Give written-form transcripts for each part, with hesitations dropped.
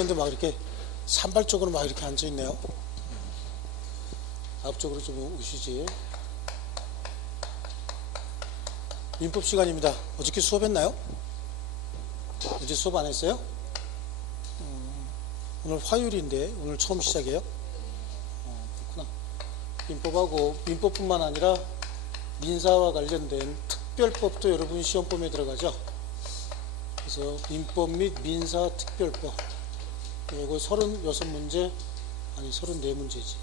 그런데 막 이렇게 산발적으로 막 이렇게 앉아 있네요. 앞쪽으로 좀 오시지. 민법 시간입니다. 어저께 수업했나요? 어제 수업 안 했어요? 오늘 화요일인데 오늘 처음 시작이에요? 그렇구나. 민법하고 민법뿐만 아니라 민사와 관련된 특별법도 여러분 시험범위에 들어가죠. 그래서 민법 및 민사 특별법, 이거 36문제, 아니 34문제지.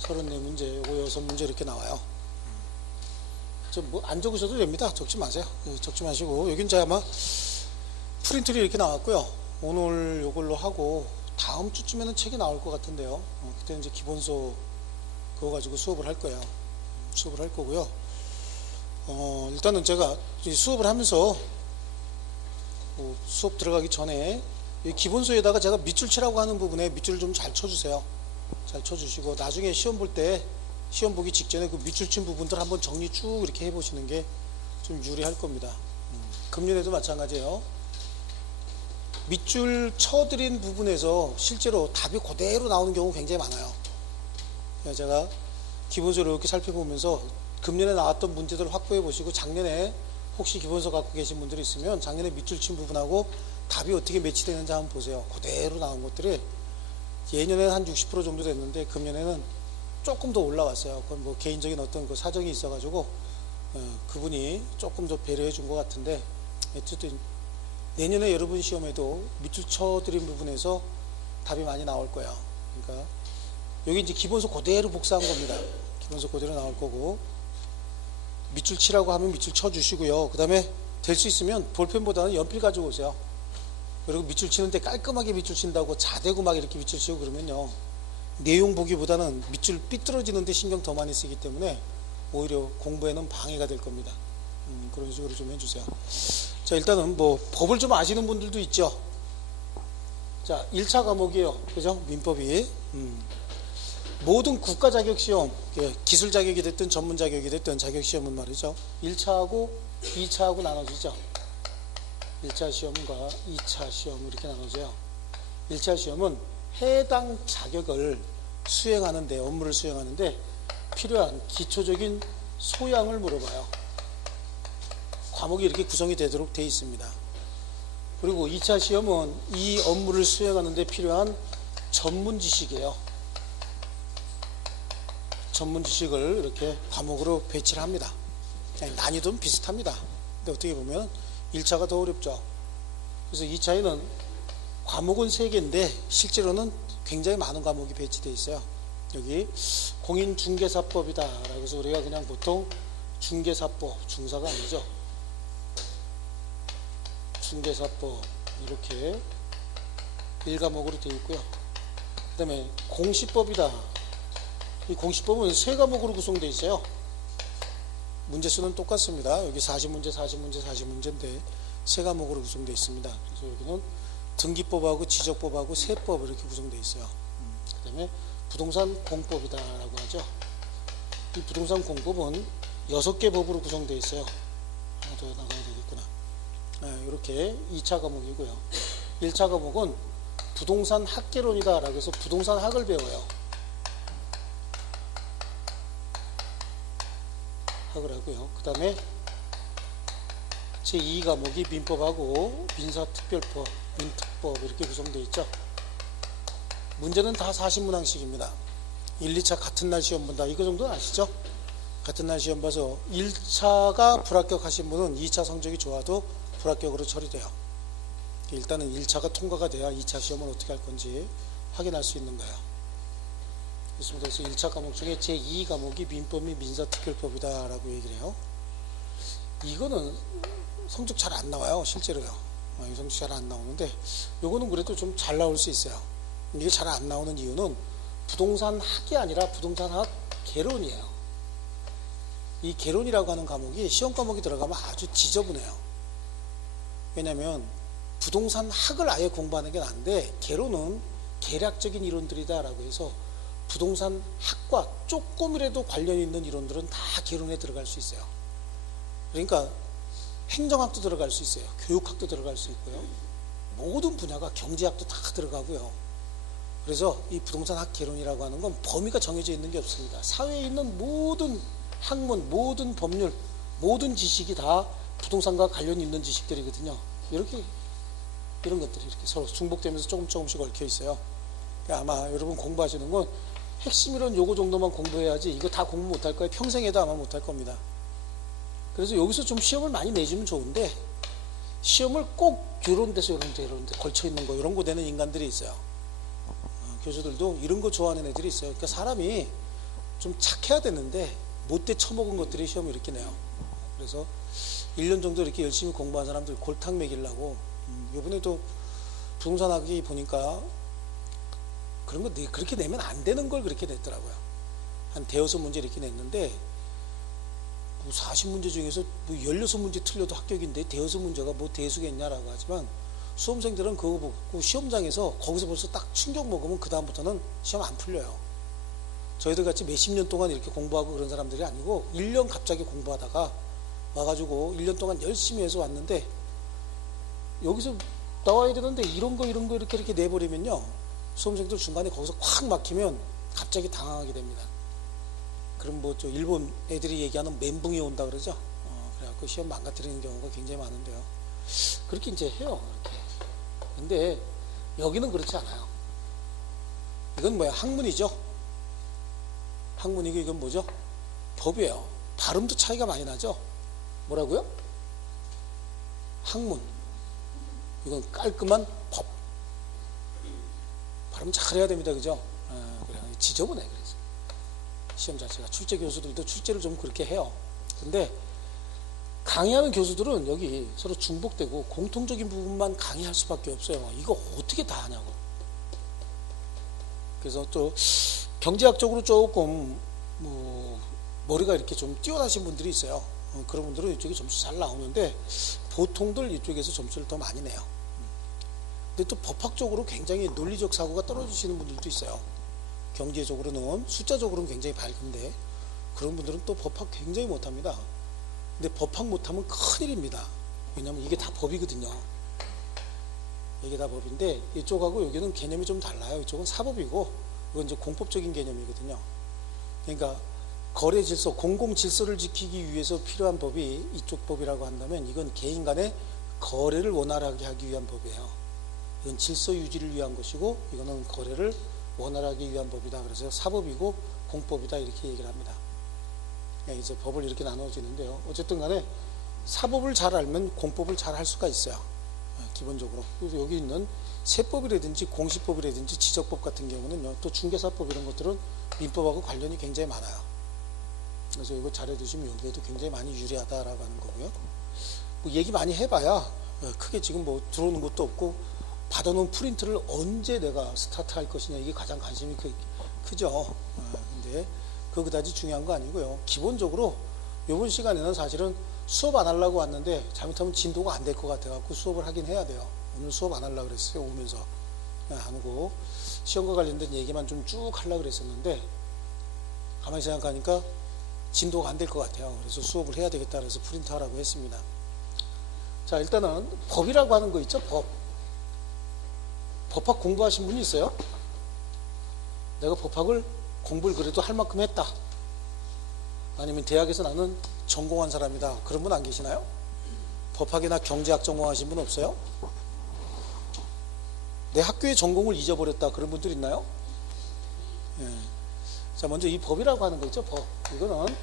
34문제, 요거 6문제 이렇게 나와요. 뭐 안 적으셔도 됩니다. 적지 마세요. 적지 마시고, 여긴 이제 아마 프린트리 이렇게 나왔고요. 오늘 요걸로 하고 다음 주쯤에는 책이 나올 것 같은데요. 그때는 이제 기본서 그거 가지고 수업을 할 거예요. 수업을 할 거고요. 일단은 제가 수업을 하면서 수업 들어가기 전에 이 기본서에다가 제가 밑줄 치라고 하는 부분에 밑줄을 좀 잘 쳐주세요. 잘 쳐주시고 나중에 시험 볼 때 시험 보기 직전에 그 밑줄 친 부분들 한번 정리 쭉 이렇게 해보시는 게 좀 유리할 겁니다. 금년에도 마찬가지예요. 밑줄 쳐드린 부분에서 실제로 답이 그대로 나오는 경우 굉장히 많아요. 제가 기본서를 이렇게 살펴보면서 금년에 나왔던 문제들을 확보해 보시고 작년에 혹시 기본서 갖고 계신 분들이 있으면 작년에 밑줄 친 부분하고 답이 어떻게 매치되는지 한번 보세요. 그대로 나온 것들이 예년에는 한 60% 정도 됐는데 금년에는 조금 더 올라왔어요. 그건 뭐 개인적인 어떤 그 사정이 있어가지고 그분이 조금 더 배려해 준 것 같은데, 어쨌든 내년에 여러분 시험에도 밑줄 쳐드린 부분에서 답이 많이 나올 거예요. 그러니까 여기 이제 기본서 그대로 복사한 겁니다. 기본서 그대로 나올 거고, 밑줄 치라고 하면 밑줄 쳐주시고요. 그 다음에 될 수 있으면 볼펜보다는 연필 가지고 오세요. 그리고 밑줄 치는데 깔끔하게 밑줄 친다고 자대고 막 이렇게 밑줄 치고 그러면요, 내용 보기보다는 밑줄 삐뚤어지는데 신경 더 많이 쓰기 때문에 오히려 공부에는 방해가 될 겁니다. 그런 식으로 좀 해주세요. 자, 일단은 뭐 법을 좀 아시는 분들도 있죠. 자, 1차 과목이에요. 그죠? 민법이. 모든 국가 자격 시험, 기술 자격이 됐든 전문 자격이 됐든 자격 시험은 말이죠, 1차하고 2차하고 나눠지죠. 1차 시험과 2차 시험 이렇게 나눠져요. 1차 시험은 해당 자격을 수행하는데, 업무를 수행하는데 필요한 기초적인 소양을 물어봐요. 과목이 이렇게 구성이 되도록 되어 있습니다. 그리고 2차 시험은 이 업무를 수행하는데 필요한 전문 지식이에요. 전문 지식을 이렇게 과목으로 배치를 합니다. 난이도는 비슷합니다. 근데 어떻게 보면 1차가 더 어렵죠. 그래서 2차에는 과목은 3개인데 실제로는 굉장히 많은 과목이 배치되어 있어요. 여기 공인중개사법이다 라고 해서 우리가 그냥 보통 중개사법, 중사가 아니죠, 중개사법 이렇게 1과목으로 되어 있고요. 그 다음에 공시법이다. 이 공시법은 3과목으로 구성되어 있어요. 문제수는 똑같습니다. 여기 40문제, 40문제, 40문제인데 3과목으로 구성되어 있습니다. 그래서 여기는 등기법하고 지적법하고 세법 이렇게 구성되어 있어요. 그 다음에 부동산 공법이다 라고 하죠. 이 부동산 공법은 6개 법으로 구성되어 있어요. 하나 더 나가야 되겠구나. 이렇게 2차 과목이고요. 1차 과목은 부동산 학개론이다 라고 해서 부동산 학을 배워요. 학을 하고요. 그 다음에 제2과목이 민법하고 민사특별법, 민특법 이렇게 구성되어 있죠. 문제는 다 40문항씩입니다. 1, 2차 같은 날 시험 본다. 이거 정도는 아시죠? 같은 날 시험 봐서 1차가 불합격하신 분은 2차 성적이 좋아도 불합격으로 처리돼요. 일단은 1차가 통과가 돼야 2차 시험은 어떻게 할 건지 확인할 수 있는 거예요. 그래서 1차 과목 중에 제2과목이 민법 및 민사특별법이다 라고 얘기를 해요. 이거는 성적 잘 안 나와요. 실제로요. 성적 잘 안 나오는데 요거는 그래도 좀 잘 나올 수 있어요. 이게 잘 안 나오는 이유는 부동산 학이 아니라 부동산 학 개론이에요. 이 개론이라고 하는 과목이 시험 과목이 들어가면 아주 지저분해요. 왜냐하면 부동산 학을 아예 공부하는 게 나은데 개론은 계략적인 이론들이다 라고 해서 부동산 학과 조금이라도 관련 있는 이론들은 다 개론에 들어갈 수 있어요. 그러니까 행정학도 들어갈 수 있어요. 교육학도 들어갈 수 있고요. 모든 분야가 경제학도 다 들어가고요. 그래서 이 부동산 학개론이라고 하는 건 범위가 정해져 있는 게 없습니다. 사회에 있는 모든 학문, 모든 법률, 모든 지식이 다 부동산과 관련이 있는 지식들이거든요. 이렇게 이런 것들이 이렇게 서로 중복되면서 조금씩 얽혀 있어요. 그러니까 아마 여러분 공부하시는 건 핵심 이론 요거 정도만 공부해야지 이거 다 공부 못할 거예요. 평생에도 아마 못할 겁니다. 그래서 여기서 좀 시험을 많이 내주면 좋은데 시험을 꼭 이런 데서 이런 데 걸쳐 있는 거 이런 거 되는 인간들이 있어요. 교수들도 이런 거 좋아하는 애들이 있어요. 그러니까 사람이 좀 착해야 되는데 못돼 처먹은 것들이 시험을 이렇게 내요. 그래서 1년 정도 이렇게 열심히 공부한 사람들 골탕 먹이려고 이번에도 부동산학이 보니까 그런 거 그렇게 내면 안 되는 걸 그렇게 냈더라고요. 한 대여섯 문제 이렇게 냈는데 뭐 40문제 중에서 뭐 16문제 틀려도 합격인데 대여섯 문제가 뭐 대수겠냐라고 하지만 수험생들은 그거 보고 시험장에서 거기서 벌써 딱 충격 먹으면 그 다음부터는 시험 안 풀려요. 저희들 같이 몇십 년 동안 이렇게 공부하고 그런 사람들이 아니고 1년 갑자기 공부하다가 와가지고 1년 동안 열심히 해서 왔는데 여기서 나와야 되는데 이런 거 이렇게 내버리면요 수험생들 중간에 거기서 콱 막히면 갑자기 당황하게 됩니다. 그럼 뭐 저 일본 애들이 얘기하는 멘붕이 온다 그러죠. 그래갖고 시험 망가뜨리는 경우가 굉장히 많은데요. 그렇게 이제 해요. 이렇게. 근데 여기는 그렇지 않아요. 이건 뭐야? 학문이죠. 학문이고 이건 뭐죠? 법이에요. 발음도 차이가 많이 나죠. 뭐라고요? 학문. 이건 깔끔한 법. 발음 잘해야 됩니다. 그죠? 그래. 지저분해. 그래서 시험 자체가 출제 교수들도 출제를 좀 그렇게 해요. 근데 강의하는 교수들은 여기 서로 중복되고 공통적인 부분만 강의할 수밖에 없어요. 이거 어떻게 다 하냐고. 그래서 또 경제학적으로 조금 뭐 머리가 이렇게 좀 뛰어나신 분들이 있어요. 그런 분들은 이쪽에 점수 잘 나오는데 보통들 이쪽에서 점수를 더 많이 내요. 근데 또 법학적으로 굉장히 논리적 사고가 떨어지시는 분들도 있어요. 경제적으로는 숫자적으로는 굉장히 밝은데 그런 분들은 또 법학 굉장히 못합니다. 근데 법학 못하면 큰일입니다. 왜냐하면 이게 다 법이거든요. 이게 다 법인데 이쪽하고 여기는 개념이 좀 달라요. 이쪽은 사법이고 이건 이제 공법적인 개념이거든요. 그러니까 거래 질서, 공공 질서를 지키기 위해서 필요한 법이 이쪽 법이라고 한다면 이건 개인 간의 거래를 원활하게 하기 위한 법이에요. 이건 질서 유지를 위한 것이고 이거는 거래를 원활하게 위한 법이다. 그래서 사법이고 공법이다 이렇게 얘기를 합니다. 이제 법을 이렇게 나눠지는데요. 어쨌든 간에 사법을 잘 알면 공법을 잘 할 수가 있어요. 기본적으로. 그래서 여기 있는 세법이라든지 공시법이라든지 지적법 같은 경우는요. 또 중개사법 이런 것들은 민법하고 관련이 굉장히 많아요. 그래서 이거 잘해두시면 여기에도 굉장히 많이 유리하다라고 하는 거고요. 뭐 얘기 많이 해봐야 크게 지금 뭐 들어오는 것도 없고 받아놓은 프린트를 언제 내가 스타트할 것이냐 이게 가장 관심이 크죠. 근데 그거 그다지 중요한 거 아니고요. 기본적으로 이번 시간에는 사실은 수업 안 하려고 왔는데 잘못하면 진도가 안 될 것 같아갖고 수업을 하긴 해야 돼요. 오늘 수업 안 하려고 그랬어요. 오면서 그냥 안 오고 시험과 관련된 얘기만 좀 쭉 하려고 그랬었는데 가만히 생각하니까 진도가 안 될 것 같아요. 그래서 수업을 해야 되겠다 그래서 프린트 하라고 했습니다. 자, 일단은 법이라고 하는 거 있죠. 법학 공부하신 분이 있어요? 내가 법학을 공부를 그래도 할 만큼 했다. 아니면 대학에서 나는 전공한 사람이다. 그런 분 안 계시나요? 법학이나 경제학 전공하신 분 없어요? 내 학교의 전공을 잊어버렸다. 그런 분들 있나요? 예. 자, 먼저 이 법이라고 하는 거 있죠. 법. 이거는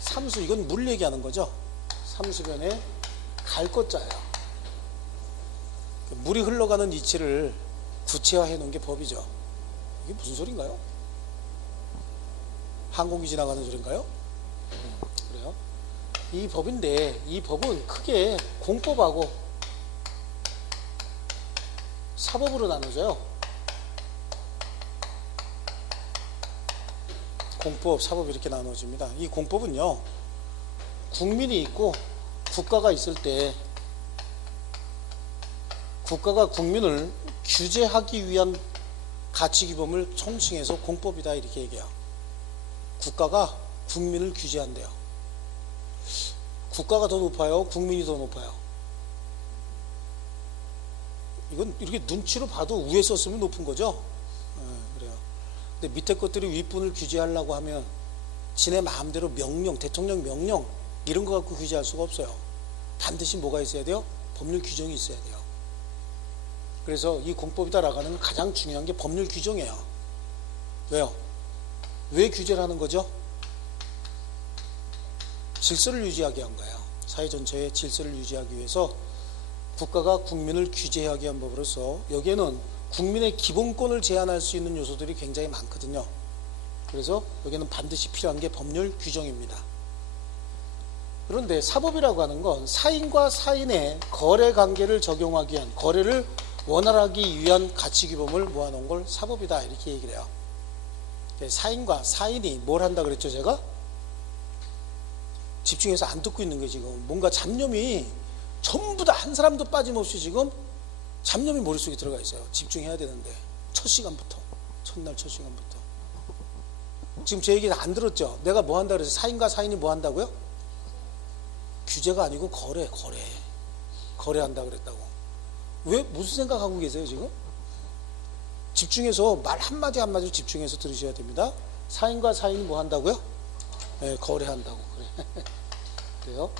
삼수, 이건 물 얘기하는 거죠. 삼수변에 갈 것자예요. 물이 흘러가는 이치를 구체화해 놓은 게 법이죠. 이게 무슨 소린가요? 항공기 지나가는 소린가요? 그래요. 이 법인데 이 법은 크게 공법하고 사법으로 나눠져요. 공법, 사법 이렇게 나눠집니다. 이 공법은요, 국민이 있고 국가가 있을 때 국가가 국민을 규제하기 위한 가치규범을 총칭해서 공법이다 이렇게 얘기해요. 국가가 국민을 규제한대요. 국가가 더 높아요? 국민이 더 높아요? 이건 이렇게 눈치로 봐도 위에 썼으면 높은 거죠. 그래요. 근데 밑에 것들이 윗분을 규제하려고 하면 지네 마음대로 명령, 대통령 명령 이런 거 갖고 규제할 수가 없어요. 반드시 뭐가 있어야 돼요? 법률 규정이 있어야 돼요. 그래서 이 공법이 따라가는 가장 중요한 게 법률 규정이에요. 왜요? 왜 규제를 하는 거죠? 질서를 유지하게 한 거예요. 사회 전체의 질서를 유지하기 위해서 국가가 국민을 규제하게 한 법으로서 여기에는 국민의 기본권을 제한할 수 있는 요소들이 굉장히 많거든요. 그래서 여기는 반드시 필요한 게 법률 규정입니다. 그런데 사법이라고 하는 건 사인과 사인의 거래 관계를 적용하기 위한, 거래를 원활하기 위한 가치 규범을 모아놓은 걸 사법이다 이렇게 얘기를 해요. 사인과 사인이 뭘 한다 그랬죠 제가? 집중해서 안 듣고 있는 거예요 지금. 뭔가 잡념이 전부 다 한 사람도 빠짐없이 지금 잡념이 머릿속에 들어가 있어요. 집중해야 되는데 첫날 첫 시간부터 지금 제 얘기는 안 들었죠? 내가 뭐 한다 그래서 사인과 사인이 뭐 한다고요? 규제가 아니고 거래한다 그랬다고. 왜 무슨 생각하고 계세요 지금? 집중해서 말 한마디 한마디로 집중해서 들으셔야 됩니다. 사인과 사인이 뭐 한다고요? 네, 거래한다고. 그래요.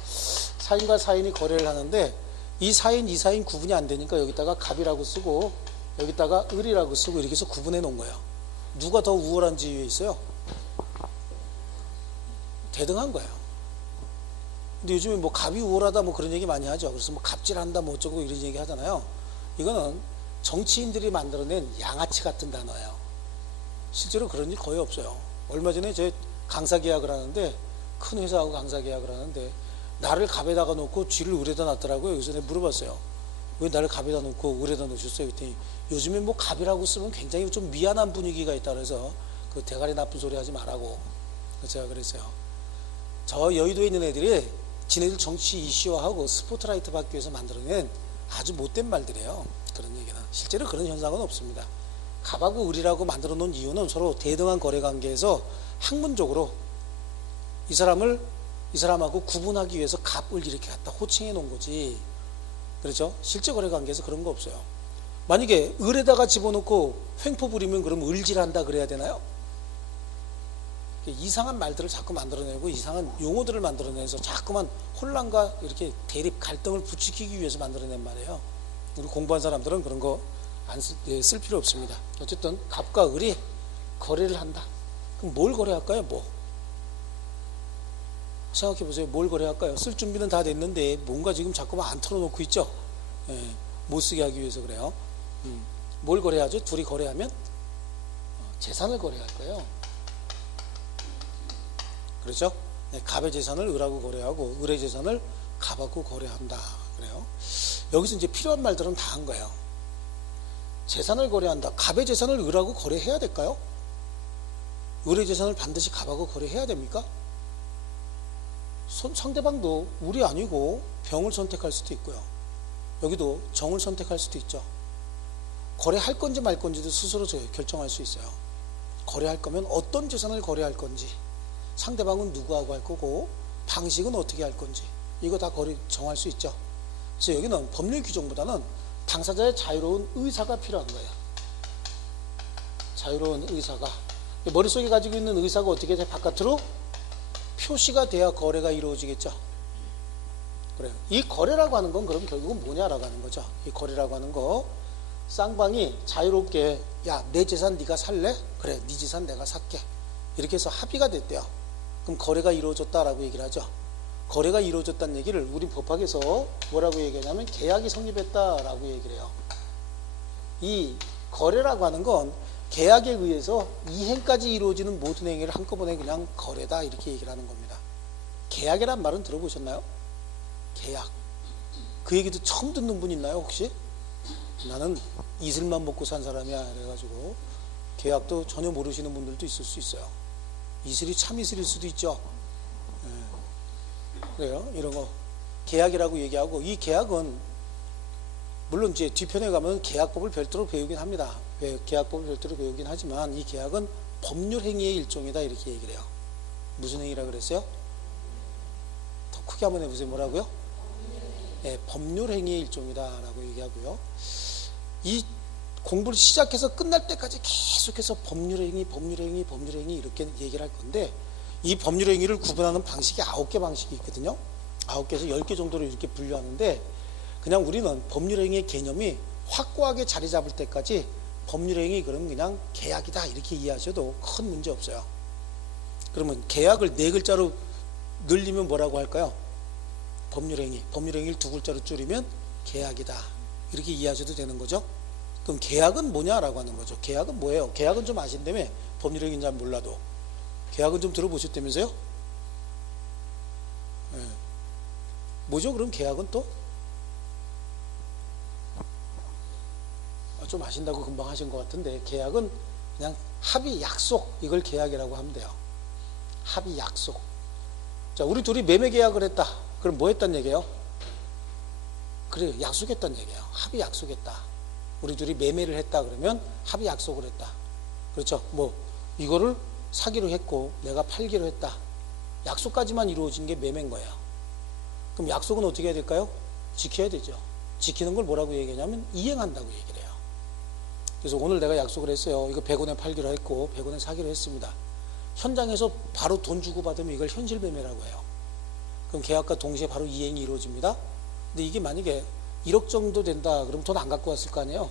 사인과 사인이 거래를 하는데 이 사인 이 사인 구분이 안 되니까 여기다가 갑이라고 쓰고 여기다가 을이라고 쓰고 이렇게 해서 구분해 놓은 거예요. 누가 더 우월한 지위에 있어요? 대등한 거예요. 근데 요즘에 뭐 갑이 우월하다 뭐 그런 얘기 많이 하죠. 그래서 뭐 갑질한다 뭐 어쩌고 이런 얘기 하잖아요. 이거는 정치인들이 만들어낸 양아치 같은 단어예요. 실제로 그런 일 거의 없어요. 얼마 전에 제 강사 계약을 하는데 큰 회사하고 강사 계약을 하는데 나를 갑에다가 놓고 쥐를 을에다 놨더라고요. 그래서 내가 물어봤어요. 왜 나를 갑에다 놓고 을에다 놓으셨어요? 그랬더니 요즘에 뭐 갑이라고 쓰면 굉장히 좀 미안한 분위기가 있다 그래서 그 대가리 나쁜 소리 하지 말라고 제가 그랬어요. 저 여의도에 있는 애들이 지네들 정치 이슈화하고 스포트라이트 받기 위해서 만들어낸 아주 못된 말들이에요. 그런 얘기는 실제로 그런 현상은 없습니다. 갑하고 을이라고 만들어 놓은 이유는 서로 대등한 거래 관계에서 학문적으로 이 사람하고 구분하기 위해서 갑을 이렇게 갖다 호칭해 놓은 거지. 그렇죠? 실제 거래 관계에서 그런 거 없어요. 만약에 을에다가 집어넣고 횡포 부리면 그럼 을질한다 그래야 되나요? 이상한 말들을 자꾸 만들어내고 이상한 용어들을 만들어내서 자꾸만 혼란과 이렇게 대립 갈등을 부추기기 위해서 만들어낸 말이에요. 우리 공부한 사람들은 그런 거 안 쓸 필요 없습니다. 어쨌든 갑과 을이 거래를 한다. 그럼 뭘 거래할까요? 뭐 생각해 보세요. 뭘 거래할까요? 쓸 준비는 다 됐는데 뭔가 지금 자꾸만 안 털어놓고 있죠. 못 쓰게 하기 위해서 그래요. 뭘 거래하죠? 둘이 거래하면 재산을 거래할 거예요. 그렇죠? 갑의 재산을 을하고 거래하고 을의 재산을 갑하고 거래한다. 그래요. 여기서 이제 필요한 말들은 다 한 거예요. 재산을 거래한다. 갑의 재산을 을하고 거래해야 될까요? 을의 재산을 반드시 갑하고 거래해야 됩니까? 상대방도 을이 아니고 병을 선택할 수도 있고요. 여기도 정을 선택할 수도 있죠. 거래할 건지 말 건지도 스스로 결정할 수 있어요. 거래할 거면 어떤 재산을 거래할 건지, 상대방은 누구하고 할 거고, 방식은 어떻게 할 건지, 이거 다 정할 수 있죠. 그래서 여기는 법률 규정보다는 당사자의 자유로운 의사가 필요한 거예요. 자유로운 의사가. 머릿속에 가지고 있는 의사가 어떻게 돼? 바깥으로 표시가 돼야 거래가 이루어지겠죠. 그래요. 이 거래라고 하는 건 그럼 결국은 뭐냐라고 하는 거죠. 이 거래라고 하는 거, 쌍방이 자유롭게 야, 내 재산 네가 살래? 그래, 네 재산 내가 살게. 이렇게 해서 합의가 됐대요. 그럼 거래가 이루어졌다라고 얘기를 하죠. 거래가 이루어졌다는 얘기를 우리 법학에서 뭐라고 얘기하냐면 계약이 성립했다라고 얘기를 해요. 이 거래라고 하는 건 계약에 의해서 이행까지 이루어지는 모든 행위를 한꺼번에 그냥 거래다 이렇게 얘기를 하는 겁니다. 계약이란 말은 들어보셨나요? 계약. 그 얘기도 처음 듣는 분 있나요 혹시? 나는 이슬만 먹고 산 사람이야 그래가지고 계약도 전혀 모르시는 분들도 있을 수 있어요. 이슬이 참 이슬일 수도 있죠. 그래요. 이런 거 계약이라고 얘기하고, 이 계약은 물론 이제 뒤편에 가면 계약법을 별도로 배우긴 합니다. 계약법을 별도로 배우긴 하지만 이 계약은 법률 행위의 일종이다 이렇게 얘기를 해요. 무슨 행위라 그랬어요? 더 크게 한번 해보세요. 뭐라고요? 법률 행위의 일종이다 라고 얘기하고요. 이 공부를 시작해서 끝날 때까지 계속해서 법률행위 이렇게 얘기를 할 건데, 이 법률행위를 구분하는 방식이 9개 방식이 있거든요. 9개에서 10개 정도로 이렇게 분류하는데, 그냥 우리는 법률행위의 개념이 확고하게 자리 잡을 때까지 법률행위 그러면 그냥 계약이다 이렇게 이해하셔도 큰 문제 없어요. 그러면 계약을 4글자로 늘리면 뭐라고 할까요? 법률행위. 법률행위를 2글자로 줄이면 계약이다 이렇게 이해하셔도 되는 거죠. 그럼 계약은 뭐냐라고 하는 거죠. 계약은 뭐예요? 계약은 좀 아신다며. 법률행위는 잘 몰라도 계약은 좀 들어보셨다면서요? 네. 뭐죠 그럼 계약은 또? 좀 아신다고 금방 하신 것 같은데, 계약은 그냥 합의, 약속, 이걸 계약이라고 하면 돼요. 합의, 약속. 자, 우리 둘이 매매 계약을 했다. 그럼 뭐 했단 얘기예요? 그래요, 약속했단 얘기예요. 합의, 약속했다. 우리 둘이 매매를 했다 그러면 합의, 약속을 했다. 그렇죠? 뭐 이거를 사기로 했고 내가 팔기로 했다. 약속까지만 이루어진 게 매매인 거예요. 그럼 약속은 어떻게 해야 될까요? 지켜야 되죠. 지키는 걸 뭐라고 얘기하냐면 이행한다고 얘기를 해요. 그래서 오늘 내가 약속을 했어요. 이거 100원에 팔기로 했고 100원에 사기로 했습니다. 현장에서 바로 돈 주고 받으면 이걸 현실 매매라고 해요. 그럼 계약과 동시에 바로 이행이 이루어집니다. 근데 이게 만약에 1억 정도 된다 그럼 돈 안 갖고 왔을 거 아니에요.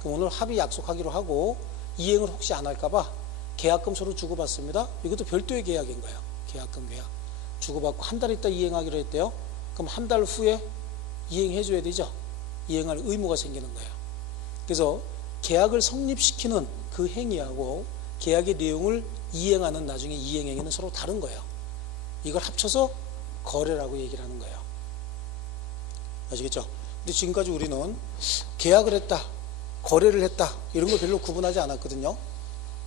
그럼 오늘 합의 약속하기로 하고 이행을 혹시 안 할까봐 계약금 서로 주고받습니다. 이것도 별도의 계약인 거예요. 계약금 계약 주고받고 한 달 있다 이행하기로 했대요. 그럼 한 달 후에 이행해 줘야 되죠. 이행할 의무가 생기는 거예요. 그래서 계약을 성립시키는 그 행위하고 계약의 내용을 이행하는 나중에 이행행위는 서로 다른 거예요. 이걸 합쳐서 거래라고 얘기를 하는 거예요. 아시겠죠? 근데 지금까지 우리는 계약을 했다, 거래를 했다 이런 거 별로 구분하지 않았거든요.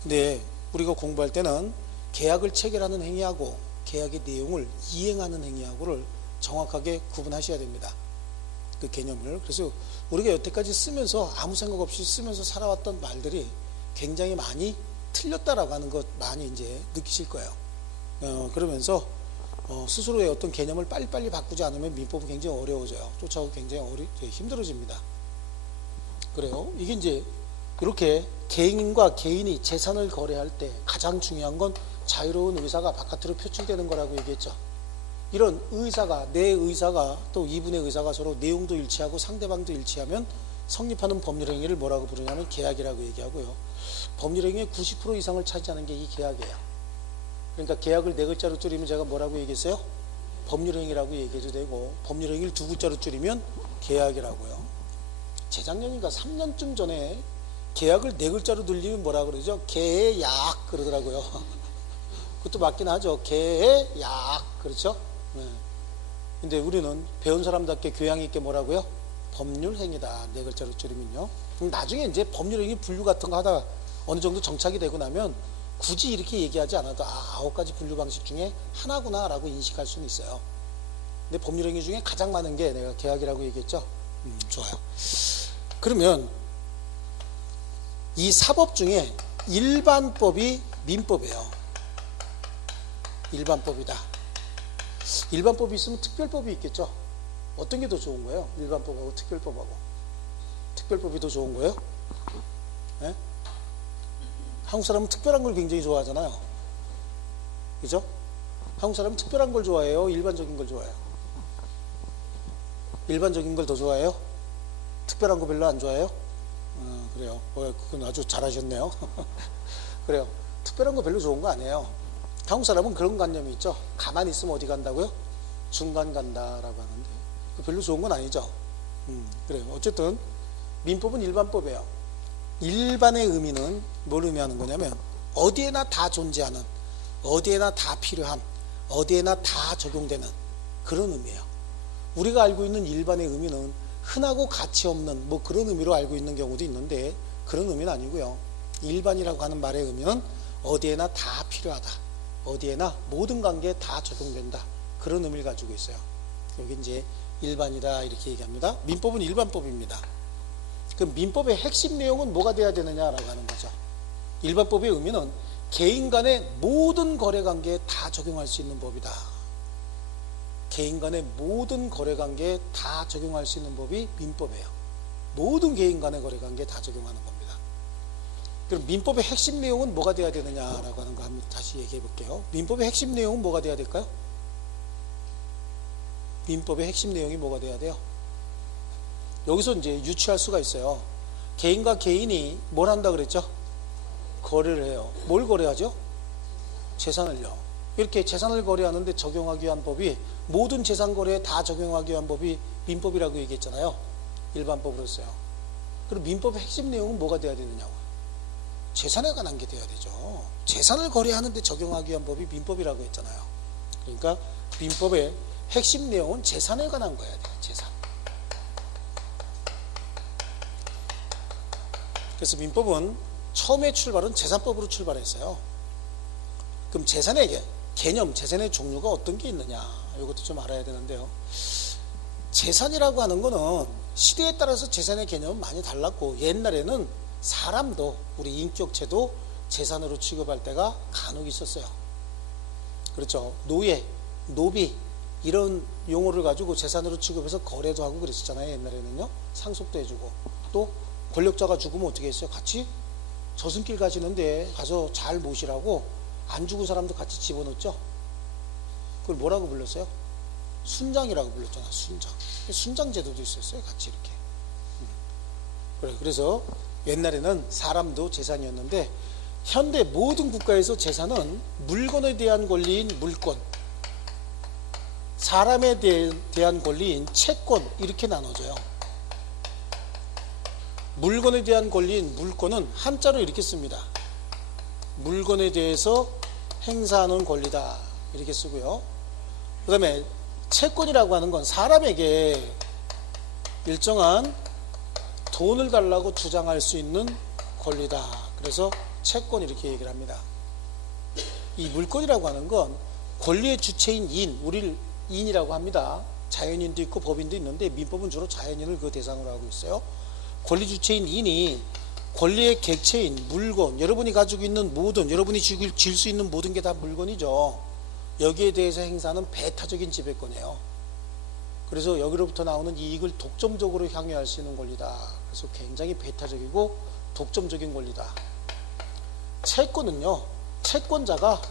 근데 우리가 공부할 때는 계약을 체결하는 행위하고 계약의 내용을 이행하는 행위하고를 정확하게 구분하셔야 됩니다. 그 개념을. 그래서 우리가 여태까지 쓰면서 아무 생각 없이 쓰면서 살아왔던 말들이 굉장히 많이 틀렸다라고 하는 것 많이 이제 느끼실 거예요. 그러면서 스스로의 어떤 개념을 빨리빨리 바꾸지 않으면 민법은 굉장히 어려워져요. 쫓아오기 굉장히 힘들어집니다. 그래요. 이게 이제 이렇게 개인과 개인이 재산을 거래할 때 가장 중요한 건 자유로운 의사가 바깥으로 표출되는 거라고 얘기했죠. 이런 의사가, 내 의사가 또 이분의 의사가 서로 내용도 일치하고 상대방도 일치하면 성립하는 법률행위를 뭐라고 부르냐면 계약이라고 얘기하고요. 법률행위의 90% 이상을 차지하는 게 이 계약이에요. 그러니까 계약을 4글자로 줄이면 제가 뭐라고 얘기했어요? 법률행위라고 얘기해도 되고, 법률행위를 2글자로 줄이면 계약이라고요. 재작년인가 3년쯤 전에 계약을 4글자로 늘리면 뭐라 그러죠? 계약 그러더라고요. 그것도 맞긴 하죠. 계약. 그렇죠? 네. 근데 우리는 배운 사람답게 교양 있게 뭐라고요? 법률행위다. 4글자로 줄이면요. 나중에 이제 법률행위 분류 같은 거 하다가 어느 정도 정착이 되고 나면 굳이 이렇게 얘기하지 않아도 9가지 분류 방식 중에 하나구나 라고 인식할 수는 있어요. 근데 법률행위 중에 가장 많은 게 내가 계약이라고 얘기했죠. 좋아요. 그러면 이 사법 중에 일반법이 민법이에요. 일반법이다. 일반법이 있으면 특별법이 있겠죠. 어떤 게 더 좋은 거예요? 일반법하고 특별법하고. 특별법이 더 좋은 거예요? 네? 한국 사람은 특별한 걸 굉장히 좋아하잖아요. 그죠? 한국 사람은 특별한 걸 좋아해요? 일반적인 걸 좋아해요? 일반적인 걸 더 좋아해요? 특별한 거 별로 안 좋아해요? 그래요. 그건 아주 잘하셨네요. 그래요. 특별한 거 별로 좋은 거 아니에요. 한국 사람은 그런 관념이 있죠. 가만히 있으면 어디 간다고요? 중간 간다라고 하는데 별로 좋은 건 아니죠. 그래요. 어쨌든 민법은 일반법이에요. 일반의 의미는 뭘 의미하는 거냐면 어디에나 다 존재하는, 어디에나 다 필요한, 어디에나 다 적용되는 그런 의미예요. 우리가 알고 있는 일반의 의미는 흔하고 가치 없는 뭐 그런 의미로 알고 있는 경우도 있는데 그런 의미는 아니고요. 일반이라고 하는 말의 의미는 어디에나 다 필요하다, 어디에나 모든 관계에 다 적용된다, 그런 의미를 가지고 있어요. 여기 이제 일반이다 이렇게 얘기합니다. 민법은 일반법입니다. 그럼 민법의 핵심 내용은 뭐가 돼야 되느냐라고 하는 거죠. 일반법의 의미는 개인 간의 모든 거래 관계에 다 적용할 수 있는 법이다. 개인 간의 모든 거래 관계에 다 적용할 수 있는 법이 민법이에요. 모든 개인 간의 거래관계에 다 적용하는 겁니다. 그럼 민법의 핵심 내용은 뭐가 돼야 되느냐라고 하는 거 한번 다시 얘기해 볼게요. 민법의 핵심 내용은 뭐가 돼야 될까요? 민법의 핵심 내용이 뭐가 돼야 돼요? 여기서 이제 유추할 수가 있어요. 개인과 개인이 뭘 한다 그랬죠? 거래를 해요. 뭘 거래하죠? 재산을요. 이렇게 재산을 거래하는데 적용하기 위한 법이, 모든 재산 거래에 다 적용하기 위한 법이 민법이라고 얘기했잖아요. 일반법으로서요. 그럼 민법의 핵심 내용은 뭐가 돼야 되느냐고? 재산에 관한 게 돼야 되죠. 재산을 거래하는데 적용하기 위한 법이 민법이라고 했잖아요. 그러니까 민법의 핵심 내용은 재산에 관한 거야 돼요. 재산. 그래서 민법은 처음에 출발은 재산법으로 출발했어요. 그럼 재산의 개념, 재산의 종류가 어떤 게 있느냐, 이것도 좀 알아야 되는데요. 재산이라고 하는 거는 시대에 따라서 재산의 개념은 많이 달랐고, 옛날에는 사람도, 우리 인격체도 재산으로 취급할 때가 간혹 있었어요. 그렇죠. 노예, 노비 이런 용어를 가지고 재산으로 취급해서 거래도 하고 그랬었잖아요. 옛날에는요. 상속도 해주고, 또 권력자가 죽으면 어떻게 했어요? 같이 저승길 가시는데 가서 잘 모시라고 안 죽은 사람도 같이 집어넣었죠. 그걸 뭐라고 불렀어요? 순장이라고 불렀잖아. 순장. 순장 제도도 있었어요. 같이 이렇게. 그래. 그래서 옛날에는 사람도 재산이었는데, 현대 모든 국가에서 재산은 물건에 대한 권리인 물권, 사람에 대한 권리인 채권, 이렇게 나눠져요. 물건에 대한 권리인 물권은 한자로 이렇게 씁니다. 물건에 대해서 행사하는 권리다, 이렇게 쓰고요. 그 다음에 채권이라고 하는 건 사람에게 일정한 돈을 달라고 주장할 수 있는 권리다. 그래서 채권, 이렇게 얘기를 합니다. 이 물권이라고 하는 건 권리의 주체인 인, 우리를 인이라고 합니다. 자연인도 있고 법인도 있는데, 민법은 주로 자연인을 그 대상으로 하고 있어요. 권리 주체인 인이 권리의 객체인 물건, 여러분이 가지고 있는 모든, 여러분이 질 수 있는 모든 게 다 물건이죠. 여기에 대해서 행사하는 배타적인 지배권이에요. 그래서 여기로부터 나오는 이익을 독점적으로 향유할 수 있는 권리다. 그래서 굉장히 배타적이고 독점적인 권리다. 채권은요, 채권자가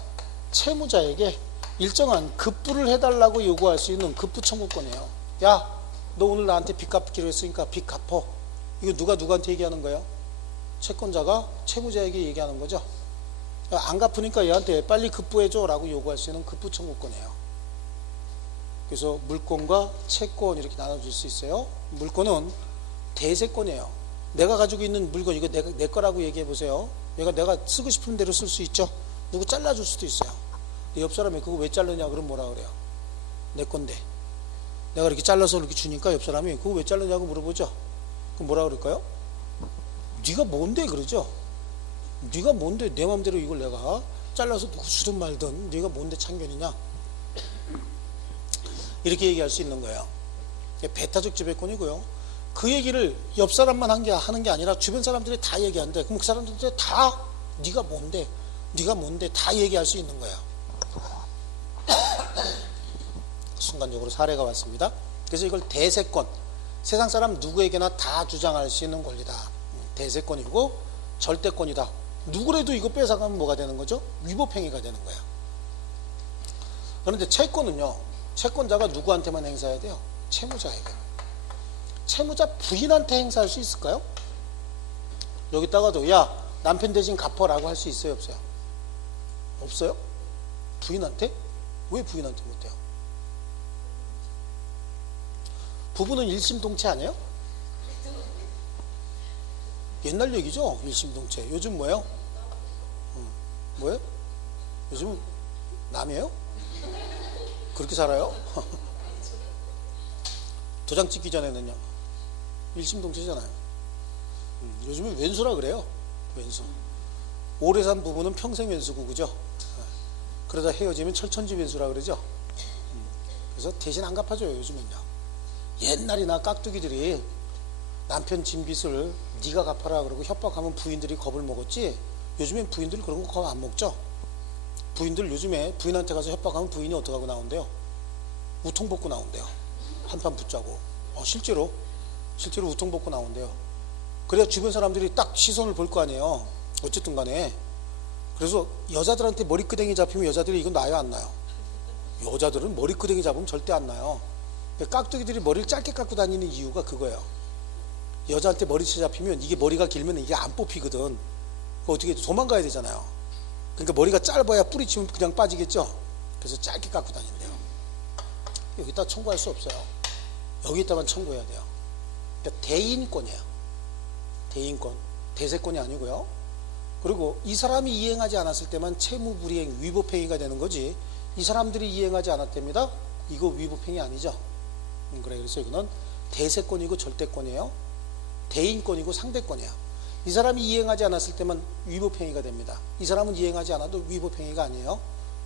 채무자에게 일정한 급부를 해달라고 요구할 수 있는 급부 청구권이에요. 야, 너 오늘 나한테 빚 갚기로 했으니까 빚 갚어. 이거 누가 누구한테 얘기하는 거예요? 채권자가 채무자에게 얘기하는 거죠. 야, 안 갚으니까 얘한테 빨리 급부해줘 라고 요구할 수 있는 급부 청구권이에요. 그래서 물권과 채권, 이렇게 나눠줄 수 있어요. 물권은 대세권이에요. 내가 가지고 있는 물건, 이거 내 거라고 얘기해 보세요. 얘가 내가 쓰고 싶은 대로 쓸 수 있죠. 누구 잘라줄 수도 있어요. 옆 사람이 그거 왜 자르냐 그럼 뭐라 그래요? 내 건데. 내가 이렇게 잘라서 이렇게 주니까 옆 사람이 그거 왜 자르냐고 물어보죠. 그럼 뭐라 그럴까요? 네가 뭔데 그러죠. 네가 뭔데 내 맘대로 이걸 내가 잘라서 누구 주든 말든 네가 뭔데 참견이냐, 이렇게 얘기할 수 있는 거예요. 배타적 지배권이고요. 그 얘기를 옆 사람만 하는 게 아니라 주변 사람들이 다 얘기한대. 그럼 그 사람들한테 다 네가 뭔데, 네가 뭔데 다 얘기할 수 있는 거예요. 순간적으로 사례가 왔습니다. 그래서 이걸 대세권, 세상 사람 누구에게나 다 주장할 수 있는 권리다. 대세권이고 절대권이다. 누구라도 이거 뺏어가면 뭐가 되는 거죠? 위법행위가 되는 거야. 그런데 채권은요, 채권자가 누구한테만 행사해야 돼요? 채무자에게. 채무자 부인한테 행사할 수 있을까요? 여기다가도 야, 남편 대신 갚어라고 할 수 있어요, 없어요? 없어요? 부인한테? 왜 부인한테 못해요? 부부는 일심동체 아니에요? 옛날 얘기죠, 일심동체. 요즘 뭐예요? 뭐예요? 요즘은 남이에요? 그렇게 살아요? 도장 찍기 전에는요, 일심동체잖아요. 요즘은 왼수라 그래요. 왼수. 오래 산 부부는 평생 왼수고, 그죠? 그러다 헤어지면 철천지 왼수라 그러죠. 그래서 대신 안 갚아줘요, 요즘은요. 옛날이나 깍두기들이 남편 진빚을 네가 갚아라 그러고 협박하면 부인들이 겁을 먹었지, 요즘엔 부인들 그런 거 겁 안 먹죠. 부인들 요즘에 부인한테 가서 협박하면 부인이 어떡하고 나온대요? 우통 벗고 나온대요. 한판 붙자고. 실제로 실제로 우통 벗고 나온대요. 그래야 주변 사람들이 딱 시선을 볼 거 아니에요. 어쨌든 간에. 그래서 여자들한테 머리끄댕이 잡히면 여자들이 이건 나요, 안 나요? 여자들은 머리끄댕이 잡으면 절대 안 나요. 깍두기들이 머리를 짧게 깎고 다니는 이유가 그거예요. 여자한테 머리채 잡히면 이게 머리가 길면 이게 안 뽑히거든. 어떻게 도망가야 되잖아요. 그러니까 머리가 짧아야 뿌리치면 그냥 빠지겠죠. 그래서 짧게 깎고 다닌대요. 여기다 청구할 수 없어요. 여기다만 청구해야 돼요. 그러니까 대인권이에요. 대인권, 대세권이 아니고요. 그리고 이 사람이 이행하지 않았을 때만 채무불이행, 위법행위가 되는 거지. 이 사람들이 이행하지 않았답니다. 이거 위법행위 아니죠. 그래, 그래서 이거는 대세권이고 절대권이에요. 대인권이고 상대권이에요. 이 사람이 이행하지 않았을 때만 위법행위가 됩니다. 이 사람은 이행하지 않아도 위법행위가 아니에요.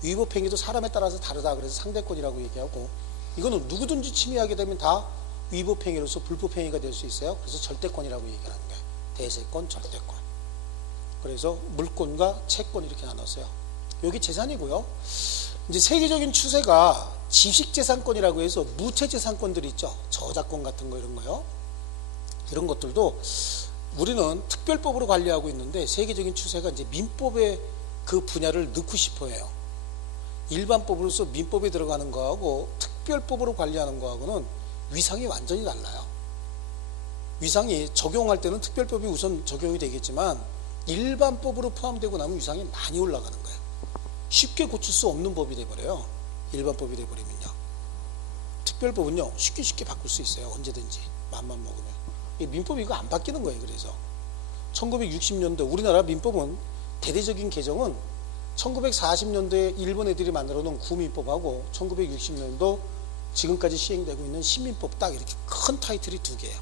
위법행위도 사람에 따라서 다르다. 그래서 상대권이라고 얘기하고, 이거는 누구든지 침해하게 되면 다 위법행위로서 불법행위가 될 수 있어요. 그래서 절대권이라고 얘기하는 거예요. 대세권, 절대권. 그래서 물권과 채권 이렇게 나눴어요. 여기 재산이고요. 이제 세계적인 추세가 지식재산권이라고 해서 무채재산권들이 있죠. 저작권 같은 거 이런 거요. 이런 것들도 우리는 특별법으로 관리하고 있는데 세계적인 추세가 이제 민법의 그 분야를 넣고 싶어 해요. 일반법으로서 민법에 들어가는 거하고 특별법으로 관리하는 거하고는 위상이 완전히 달라요. 위상이 적용할 때는 특별법이 우선 적용이 되겠지만 일반법으로 포함되고 나면 위상이 많이 올라가는 거예요. 쉽게 고칠 수 없는 법이 돼버려요. 일반법이 돼버리면요. 특별법은요 쉽게 바꿀 수 있어요. 언제든지 맘만 먹으면. 민법이 이거 안 바뀌는 거예요. 그래서 1960년대 우리나라 민법은 대대적인 개정은 1940년도에 일본 애들이 만들어 놓은 구민법하고 1960년도 지금까지 시행되고 있는 신민법 딱 이렇게 큰 타이틀이 두 개예요.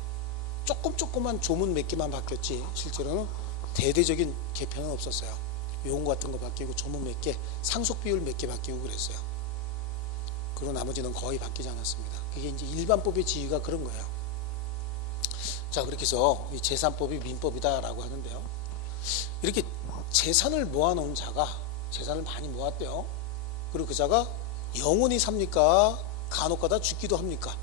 조그만 조문 몇 개만 바뀌었지 실제로는 대대적인 개편은 없었어요. 용어 같은 거 바뀌고 조문 몇 개, 상속 비율 몇 개 바뀌고 그랬어요. 그리고 나머지는 거의 바뀌지 않았습니다. 그게 이제 일반법의 지위가 그런 거예요. 자, 그렇게 해서 이 재산법이 민법이다라고 하는데요. 이렇게 재산을 모아놓은 자가 재산을 많이 모았대요. 그리고 그 자가 영원히 삽니까? 간혹 가다 죽기도 합니까?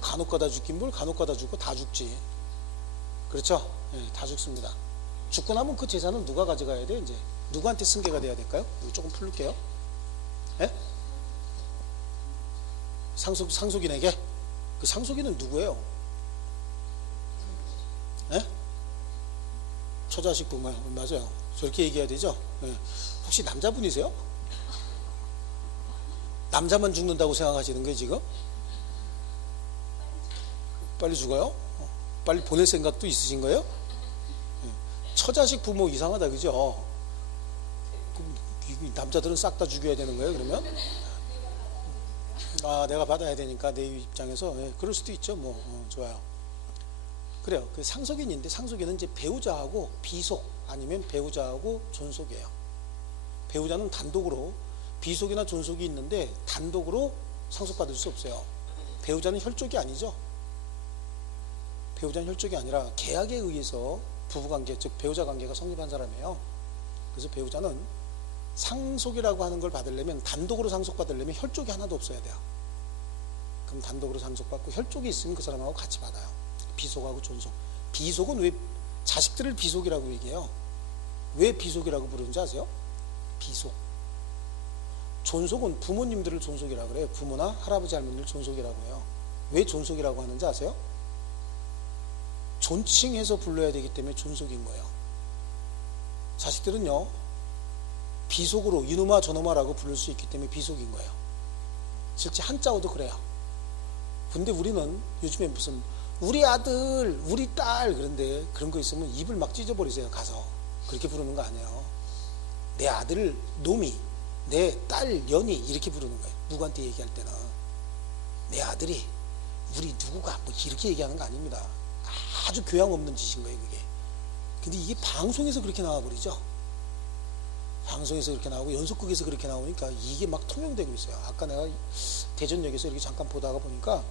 간혹 가다 죽긴 뭘 간혹 가다 죽고 다 죽지. 그렇죠? 네, 다 죽습니다. 죽고 나면 그 재산은 누가 가져가야 돼? 이제 누구한테 승계가 돼야 될까요? 이거 조금 풀릴게요. 네? 상속인에게? 그 상속인은 누구예요? 네? 처자식 부모. 맞아요. 저렇게 얘기해야 되죠? 네. 혹시 남자분이세요? 남자만 죽는다고 생각하시는 거예요 지금? 빨리 죽어요? 빨리 보낼 생각도 있으신 거예요? 처자식 부모 이상하다 그죠? 남자들은 싹 다 죽여야 되는 거예요 그러면? 아, 내가 받아야 되니까 내 입장에서 그럴 수도 있죠. 뭐 좋아요. 그래요. 그 상속인인데 상속인은 이제 배우자하고 비속 아니면 배우자하고 존속이에요. 배우자는 단독으로 비속이나 존속이 있는데 단독으로 상속받을 수 없어요. 배우자는 혈족이 아니죠. 배우자는 혈족이 아니라 계약에 의해서 부부관계 즉 배우자관계가 성립한 사람이에요. 그래서 배우자는 상속이라고 하는 걸 받으려면 단독으로 상속받으려면 혈족이 하나도 없어야 돼요. 그럼 단독으로 상속받고 혈족이 있으면 그 사람하고 같이 받아요. 비속하고 존속. 비속은 왜 자식들을 비속이라고 얘기해요? 왜 비속이라고 부르는지 아세요? 비속. 존속은 부모님들을 존속이라고 그래요. 부모나 할아버지 할머니를 존속이라고 해요. 왜 존속이라고 하는지 아세요? 존칭해서 불러야 되기 때문에 존속인 거예요. 자식들은요 비속으로 이놈아 저놈아라고 부를 수 있기 때문에 비속인 거예요. 실제 한자어도 그래요. 근데 우리는 요즘에 무슨 우리 아들 우리 딸 그런데 그런 거 있으면 입을 막 찢어버리세요. 가서 그렇게 부르는 거 아니에요. 내 아들 놈이 내 딸 년이 이렇게 부르는 거예요. 누구한테 얘기할 때는 내 아들이 우리 누구가 뭐 이렇게 얘기하는 거 아닙니다. 아주 교양 없는 짓인 거예요 그게. 근데 이게 방송에서 그렇게 나와버리죠. 방송에서 그렇게 나오고 연속극에서 그렇게 나오니까 이게 막 통용되고 있어요. 아까 내가 대전역에서 이렇게 잠깐 보다가 보니까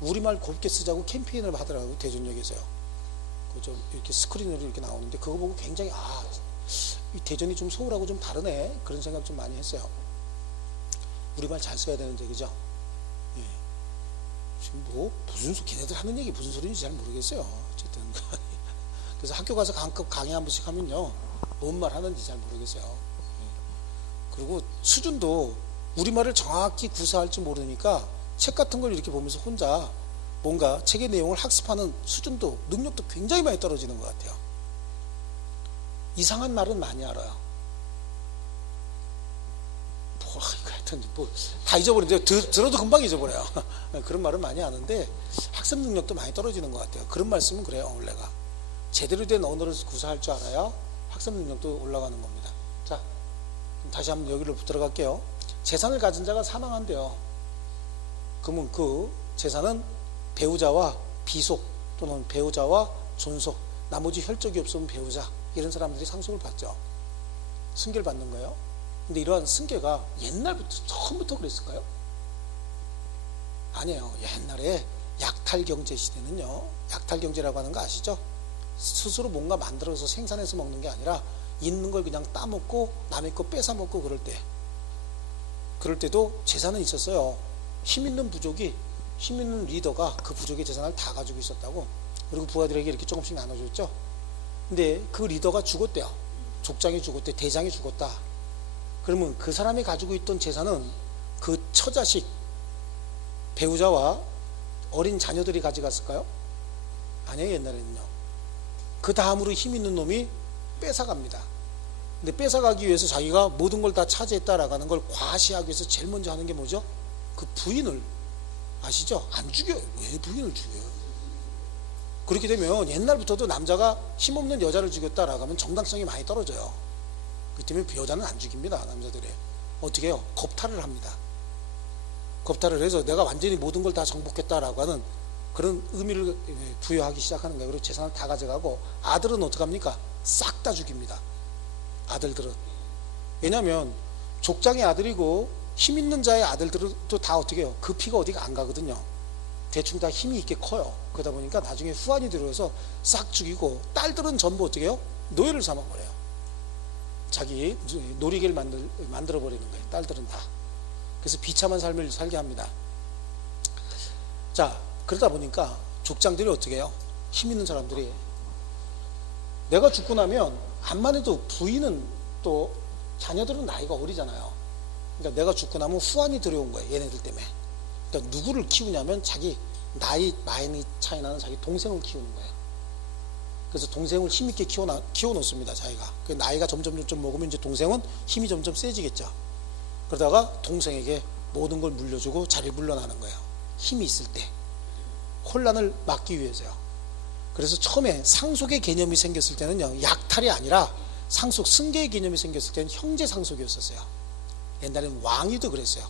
우리말 곱게 쓰자고 캠페인을 하더라고요. 대전역에서요. 좀 이렇게 스크린으로 이렇게 나오는데 그거 보고 굉장히 이 대전이 좀 서울하고 좀 다르네 그런 생각 좀 많이 했어요. 우리말 잘 써야 되는데 그죠? 예. 지금 뭐 걔네들 하는 얘기 무슨 소리인지 잘 모르겠어요. 어쨌든 그래서 학교 가서 강의 한 번씩 하면요, 뭔 말 하는지 잘 모르겠어요. 그리고 수준도 우리말을 정확히 구사할 줄 모르니까 책 같은 걸 이렇게 보면서 혼자 뭔가 책의 내용을 학습하는 수준도, 능력도 굉장히 많이 떨어지는 것 같아요. 이상한 말은 많이 알아요. 하여튼 다 잊어버리는데, 들어도 금방 잊어버려요. 그런 말은 많이 아는데 학습 능력도 많이 떨어지는 것 같아요. 그런 말씀은 그래요. 원래가 제대로 된 언어를 구사할 줄 알아야 학습 능력도 올라가는 겁니다. 자, 다시 한번 여기로 들어갈게요. 재산을 가진 자가 사망한대요. 그러면 그 재산은 배우자와 비속, 또는 배우자와 존속, 나머지 혈족이 없으면 배우자, 이런 사람들이 상속을 받죠. 승계를 받는 거예요. 근데 이러한 승계가 옛날부터, 처음부터 그랬을까요? 아니에요. 옛날에 약탈경제 시대는요, 약탈경제라고 하는 거 아시죠? 스스로 뭔가 만들어서 생산해서 먹는 게 아니라 있는 걸 그냥 따먹고 남의 거 뺏어먹고 그럴 때도 재산은 있었어요. 힘 있는 부족이, 힘 있는 리더가 그 부족의 재산을 다 가지고 있었다고. 그리고 부하들에게 이렇게 조금씩 나눠줬죠. 근데 그 리더가 죽었대요. 족장이 죽었대, 대장이 죽었다. 그러면 그 사람이 가지고 있던 재산은 그 처자식, 배우자와 어린 자녀들이 가져갔을까요? 아니에요. 옛날에는요. 그 다음으로 힘 있는 놈이 뺏어갑니다. 근데 뺏어가기 위해서 자기가 모든 걸 다 차지했다라고 하는 걸 과시하기 위해서 제일 먼저 하는 게 뭐죠? 그 부인을, 아시죠? 안 죽여요. 왜 부인을 죽여요? 그렇게 되면 옛날부터도 남자가 힘없는 여자를 죽였다라고 하면 정당성이 많이 떨어져요. 그렇기 때문에 여자는 안 죽입니다. 남자들이 어떻게 해요? 겁탈을 합니다. 겁탈을 해서 내가 완전히 모든 걸 다 정복했다라고 하는 그런 의미를 부여하기 시작하는 거예요. 그리고 재산을 다 가져가고, 아들은 어떡합니까? 싹 다 죽입니다. 아들들은. 왜냐하면 족장의 아들이고 힘 있는 자의 아들들은 또 다 어떻게 해요? 그 피가 어디가 안 가거든요. 대충 다 힘이 있게 커요. 그러다 보니까 나중에 후환이 들어서 싹 죽이고, 딸들은 전부 어떻게 해요? 노예를 삼아버려요. 자기 놀이개를 만들어버리는 거예요. 딸들은 다. 그래서 비참한 삶을 살게 합니다. 자, 그러다 보니까 족장들이 어떻게 해요? 힘 있는 사람들이, 내가 죽고 나면 암만 해도 부인은, 또 자녀들은 나이가 어리잖아요. 그러니까 내가 죽고 나면 후환이 들어온 거예요. 얘네들 때문에. 그러니까 누구를 키우냐면 자기 나이 많이 차이 나는 자기 동생을 키우는 거예요. 그래서 동생을 힘있게 키워놓습니다. 자기가. 그 나이가 점점 먹으면 이제 동생은 힘이 점점 세지겠죠. 그러다가 동생에게 모든 걸 물려주고 자리를 물러나는 거예요. 힘이 있을 때. 혼란을 막기 위해서요. 그래서 처음에 상속의 개념이 생겼을 때는요, 약탈이 아니라 상속, 승계의 개념이 생겼을 때는 형제 상속이었었어요. 옛날에는 왕위도 그랬어요.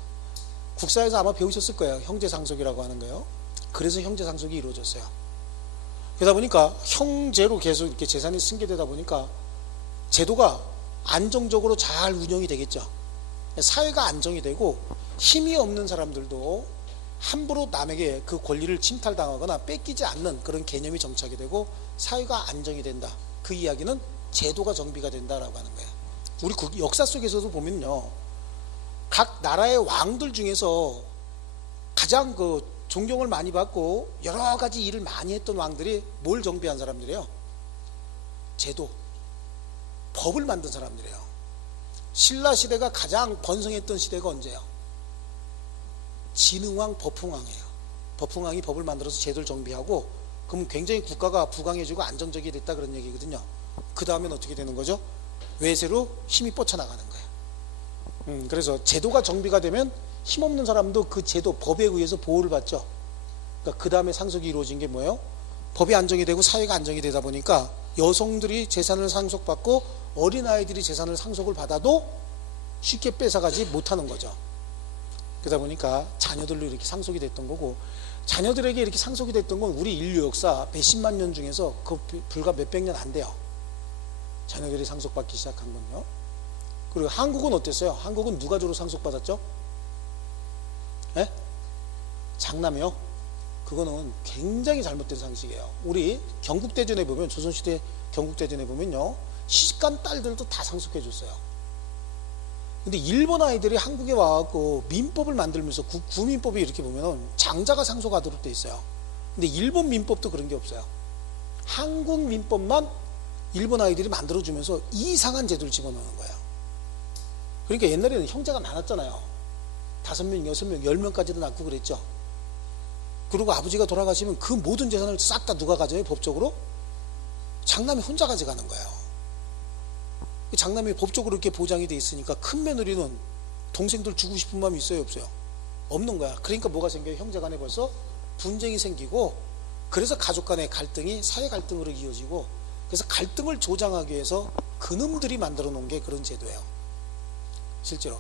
국사에서 아마 배우셨을 거예요. 형제 상속이라고 하는 거예요. 그래서 형제 상속이 이루어졌어요. 그러다 보니까 형제로 계속 이렇게 재산이 승계되다 보니까 제도가 안정적으로 잘 운영이 되겠죠. 사회가 안정이 되고, 힘이 없는 사람들도 함부로 남에게 그 권리를 침탈당하거나 뺏기지 않는 그런 개념이 정착이 되고 사회가 안정이 된다. 그 이야기는 제도가 정비가 된다라고 하는 거예요. 우리 역사 속에서도 보면요, 각 나라의 왕들 중에서 가장 그 존경을 많이 받고 여러 가지 일을 많이 했던 왕들이 뭘 정비한 사람들이에요? 제도, 법을 만든 사람들이에요. 신라 시대가 가장 번성했던 시대가 언제예요? 진흥왕, 법흥왕이에요. 법흥왕이 법을 만들어서 제도를 정비하고, 그럼 굉장히 국가가 부강해지고 안정적이 됐다, 그런 얘기거든요. 그 다음엔 어떻게 되는 거죠? 외세로 힘이 뻗쳐나가는 거예요. 그래서 제도가 정비가 되면 힘없는 사람도 그 제도, 법에 의해서 보호를 받죠. 그러니까 그 다음에 상속이 이루어진 게 뭐예요? 법이 안정이 되고 사회가 안정이 되다 보니까 여성들이 재산을 상속받고 어린아이들이 재산을 상속을 받아도 쉽게 뺏어가지 못하는 거죠. 그러다 보니까 자녀들로 이렇게 상속이 됐던 거고, 자녀들에게 이렇게 상속이 됐던 건 우리 인류 역사 몇십만 년 중에서 그 불과 몇백 년 안 돼요. 자녀들이 상속받기 시작한 건요. 그리고 한국은 어땠어요? 한국은 누가 주로 상속받았죠? 예? 장남이요? 그거는 굉장히 잘못된 상식이에요. 우리 경국대전에 보면, 조선시대 경국대전에 보면요, 시집간 딸들도 다 상속해 줬어요. 근데 일본 아이들이 한국에 와갖고 민법을 만들면서 구민법이 이렇게 보면은 장자가 상속하도록 돼 있어요. 근데 일본 민법도 그런 게 없어요. 한국 민법만 일본 아이들이 만들어주면서 이상한 제도를 집어넣는 거예요. 그러니까 옛날에는 형제가 많았잖아요. 5명, 6명, 10명까지도 낳고 그랬죠. 그리고 아버지가 돌아가시면 그 모든 재산을 싹 다 누가 가져요? 법적으로? 장남이 혼자 가져가는 거예요. 장남이 법적으로 이렇게 보장이 돼 있으니까 큰 며느리는 동생들 주고 싶은 마음이 있어요, 없어요? 없는 거야. 그러니까 뭐가 생겨요? 형제 간에 벌써 분쟁이 생기고, 그래서 가족 간의 갈등이 사회 갈등으로 이어지고, 그래서 갈등을 조장하기 위해서 그놈들이 만들어 놓은 게 그런 제도예요, 실제로.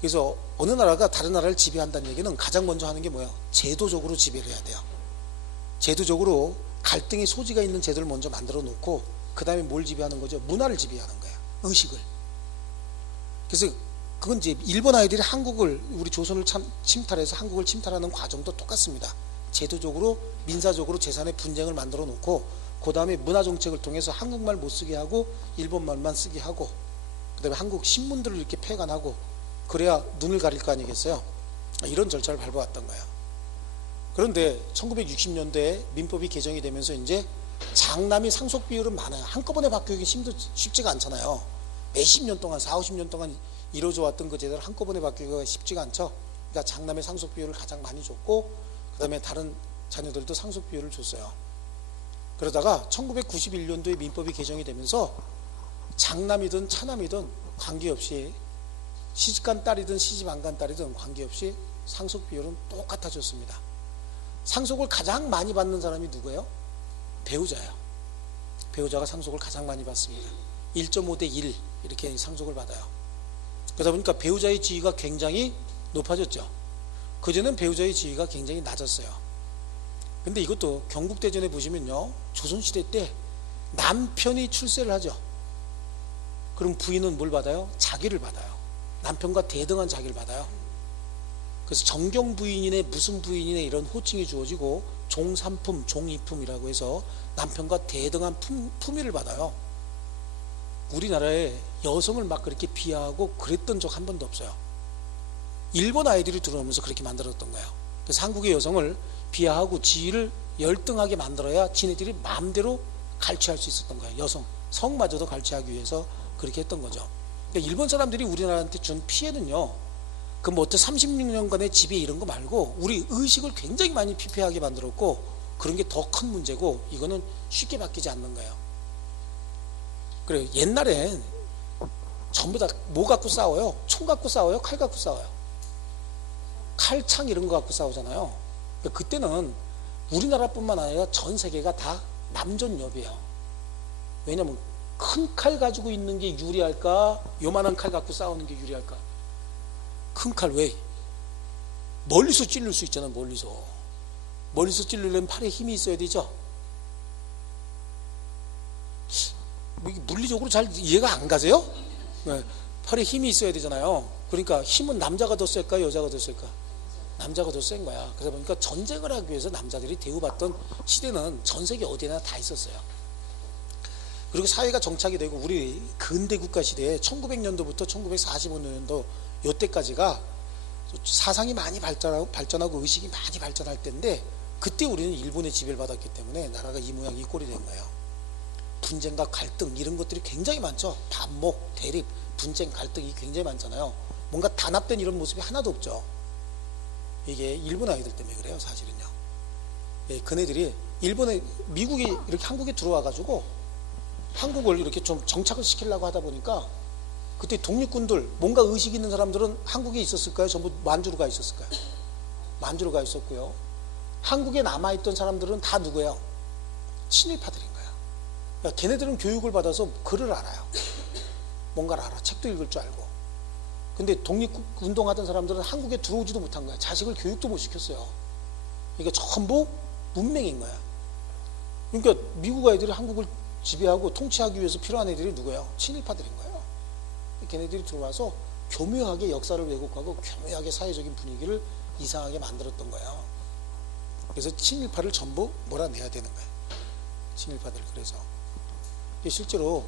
그래서 어느 나라가 다른 나라를 지배한다는 얘기는 가장 먼저 하는 게 뭐예요? 제도적으로 지배를 해야 돼요. 제도적으로 갈등의 소지가 있는 제도를 먼저 만들어 놓고, 그 다음에 뭘 지배하는 거죠? 문화를 지배하는 거예요, 의식을. 그래서 그건 이제 일본 아이들이 한국을, 우리 조선을 침탈해서 한국을 침탈하는 과정도 똑같습니다. 제도적으로 민사적으로 재산의 분쟁을 만들어 놓고, 그 다음에 문화 정책을 통해서 한국말 못 쓰게 하고 일본말만 쓰게 하고, 그 다음에 한국 신문들을 이렇게 폐간하고, 그래야 눈을 가릴 거 아니겠어요? 이런 절차를 밟아왔던 거예요. 그런데 1960년대에 민법이 개정이 되면서 이제 장남이 상속 비율은 많아요. 한꺼번에 바뀌기 쉽지가 않잖아요. 몇십 년 동안, 40, 50년 동안 이루어져 왔던 그 제도를 한꺼번에 바뀌기가 쉽지가 않죠. 그러니까 장남의 상속 비율을 가장 많이 줬고, 그 다음에 다른 자녀들도 상속 비율을 줬어요. 그러다가 1991년도에 민법이 개정이 되면서 장남이든 차남이든 관계없이, 시집간 딸이든 시집 안 간 딸이든 관계없이 상속 비율은 똑같아졌습니다. 상속을 가장 많이 받는 사람이 누구예요? 배우자예요. 배우자가 상속을 가장 많이 받습니다. 1.5 대 1 이렇게 상속을 받아요. 그러다 보니까 배우자의 지위가 굉장히 높아졌죠. 그전엔 배우자의 지위가 굉장히 낮았어요. 근데 이것도 경국대전에 보시면요, 조선시대 때 남편이 출세를 하죠. 그럼 부인은 뭘 받아요? 자기를 받아요. 남편과 대등한 자기를 받아요. 그래서 정경부인이네 무슨 부인이네 이런 호칭이 주어지고, 종삼품, 종이품이라고 해서 남편과 대등한 품위를 받아요. 우리나라에 여성을 막 그렇게 비하하고 그랬던 적 한 번도 없어요. 일본 아이들이 들어오면서 그렇게 만들었던 거예요. 그래서 한국의 여성을 비하하고 지위를 열등하게 만들어야 지네들이 마음대로 갈취할 수 있었던 거예요. 여성, 성마저도 갈취하기 위해서 그렇게 했던 거죠. 그러니까 일본 사람들이 우리나라한테 준 피해는요, 그 뭐 어떤 36년간의 지배 이런 거 말고 우리 의식을 굉장히 많이 피폐하게 만들었고, 그런 게 더 큰 문제고, 이거는 쉽게 바뀌지 않는 거예요. 그래요. 옛날엔 전부 다 뭐 갖고 싸워요? 총 갖고 싸워요? 칼 갖고 싸워요? 칼, 창 이런 거 갖고 싸우잖아요. 그러니까 그때는 우리나라뿐만 아니라 전 세계가 다 남존여비예요. 왜냐면 큰 칼 가지고 있는 게 유리할까? 요만한 칼 갖고 싸우는 게 유리할까? 큰 칼. 왜? 멀리서 찌를 수 있잖아. 멀리서 찌르려면 팔에 힘이 있어야 되죠. 물리적으로 잘 이해가 안 가세요? 네. 팔에 힘이 있어야 되잖아요. 그러니까 힘은 남자가 더 셀까, 여자가 더 셀까? 남자가 더 센 거야. 그러다 보니까 전쟁을 하기 위해서 남자들이 대우받던 시대는 전 세계 어디나 다 있었어요. 그리고 사회가 정착이 되고, 우리 근대 국가 시대에 1900년도부터 1945년도 요때까지가 사상이 많이 발전하고 의식이 많이 발전할 때인데, 그때 우리는 일본의 지배를 받았기 때문에 나라가 이 모양 이 꼴이 된 거예요. 분쟁과 갈등 이런 것들이 굉장히 많죠. 반목, 대립, 분쟁, 갈등이 굉장히 많잖아요. 뭔가 단합된 이런 모습이 하나도 없죠. 이게 일본 아이들 때문에 그래요, 사실은요. 예, 그네들이 미국이 이렇게 한국에 들어와 가지고 한국을 이렇게 좀 정착을 시키려고 하다 보니까, 그때 독립군들, 뭔가 의식 있는 사람들은 한국에 있었을까요? 전부 만주로 가 있었을까요? 만주로 가 있었고요. 한국에 남아있던 사람들은 다 누구예요? 친일파들인 거예요. 그러니까 걔네들은 교육을 받아서 글을 알아요. 뭔가를 알아. 책도 읽을 줄 알고. 근데 독립운동하던 사람들은 한국에 들어오지도 못한 거야. 자식을 교육도 못 시켰어요. 그러니까 전부 문맹인 거야. 그러니까 미국 아이들이 한국을 지배하고 통치하기 위해서 필요한 애들이 누구예요? 친일파들인 거예요. 걔네들이 들어와서 교묘하게 역사를 왜곡하고 교묘하게 사회적인 분위기를 이상하게 만들었던 거예요. 그래서 친일파를 전부 몰아내야 되는 거예요. 친일파들. 그래서 실제로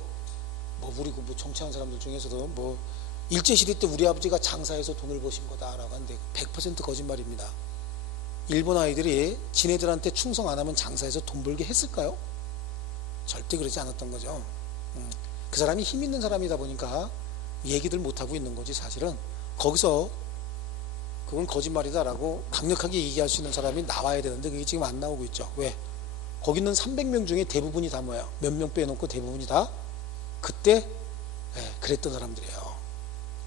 뭐 우리 뭐 정치하는 사람들 중에서도 뭐 일제시대 때 우리 아버지가 장사해서 돈을 버신 거다라고 하는데 100% 거짓말입니다. 일본 아이들이 지네들한테 충성 안 하면 장사해서 돈 벌게 했을까요? 절대 그러지 않았던 거죠. 그 사람이 힘 있는 사람이다 보니까 얘기들 못하고 있는 거지. 사실은 거기서 그건 거짓말이다라고 강력하게 얘기할 수 있는 사람이 나와야 되는데 그게 지금 안 나오고 있죠. 왜? 거기 있는 300명 중에 대부분이 다 뭐야? 몇 명 빼놓고 대부분이 다 그때 그랬던 사람들이에요.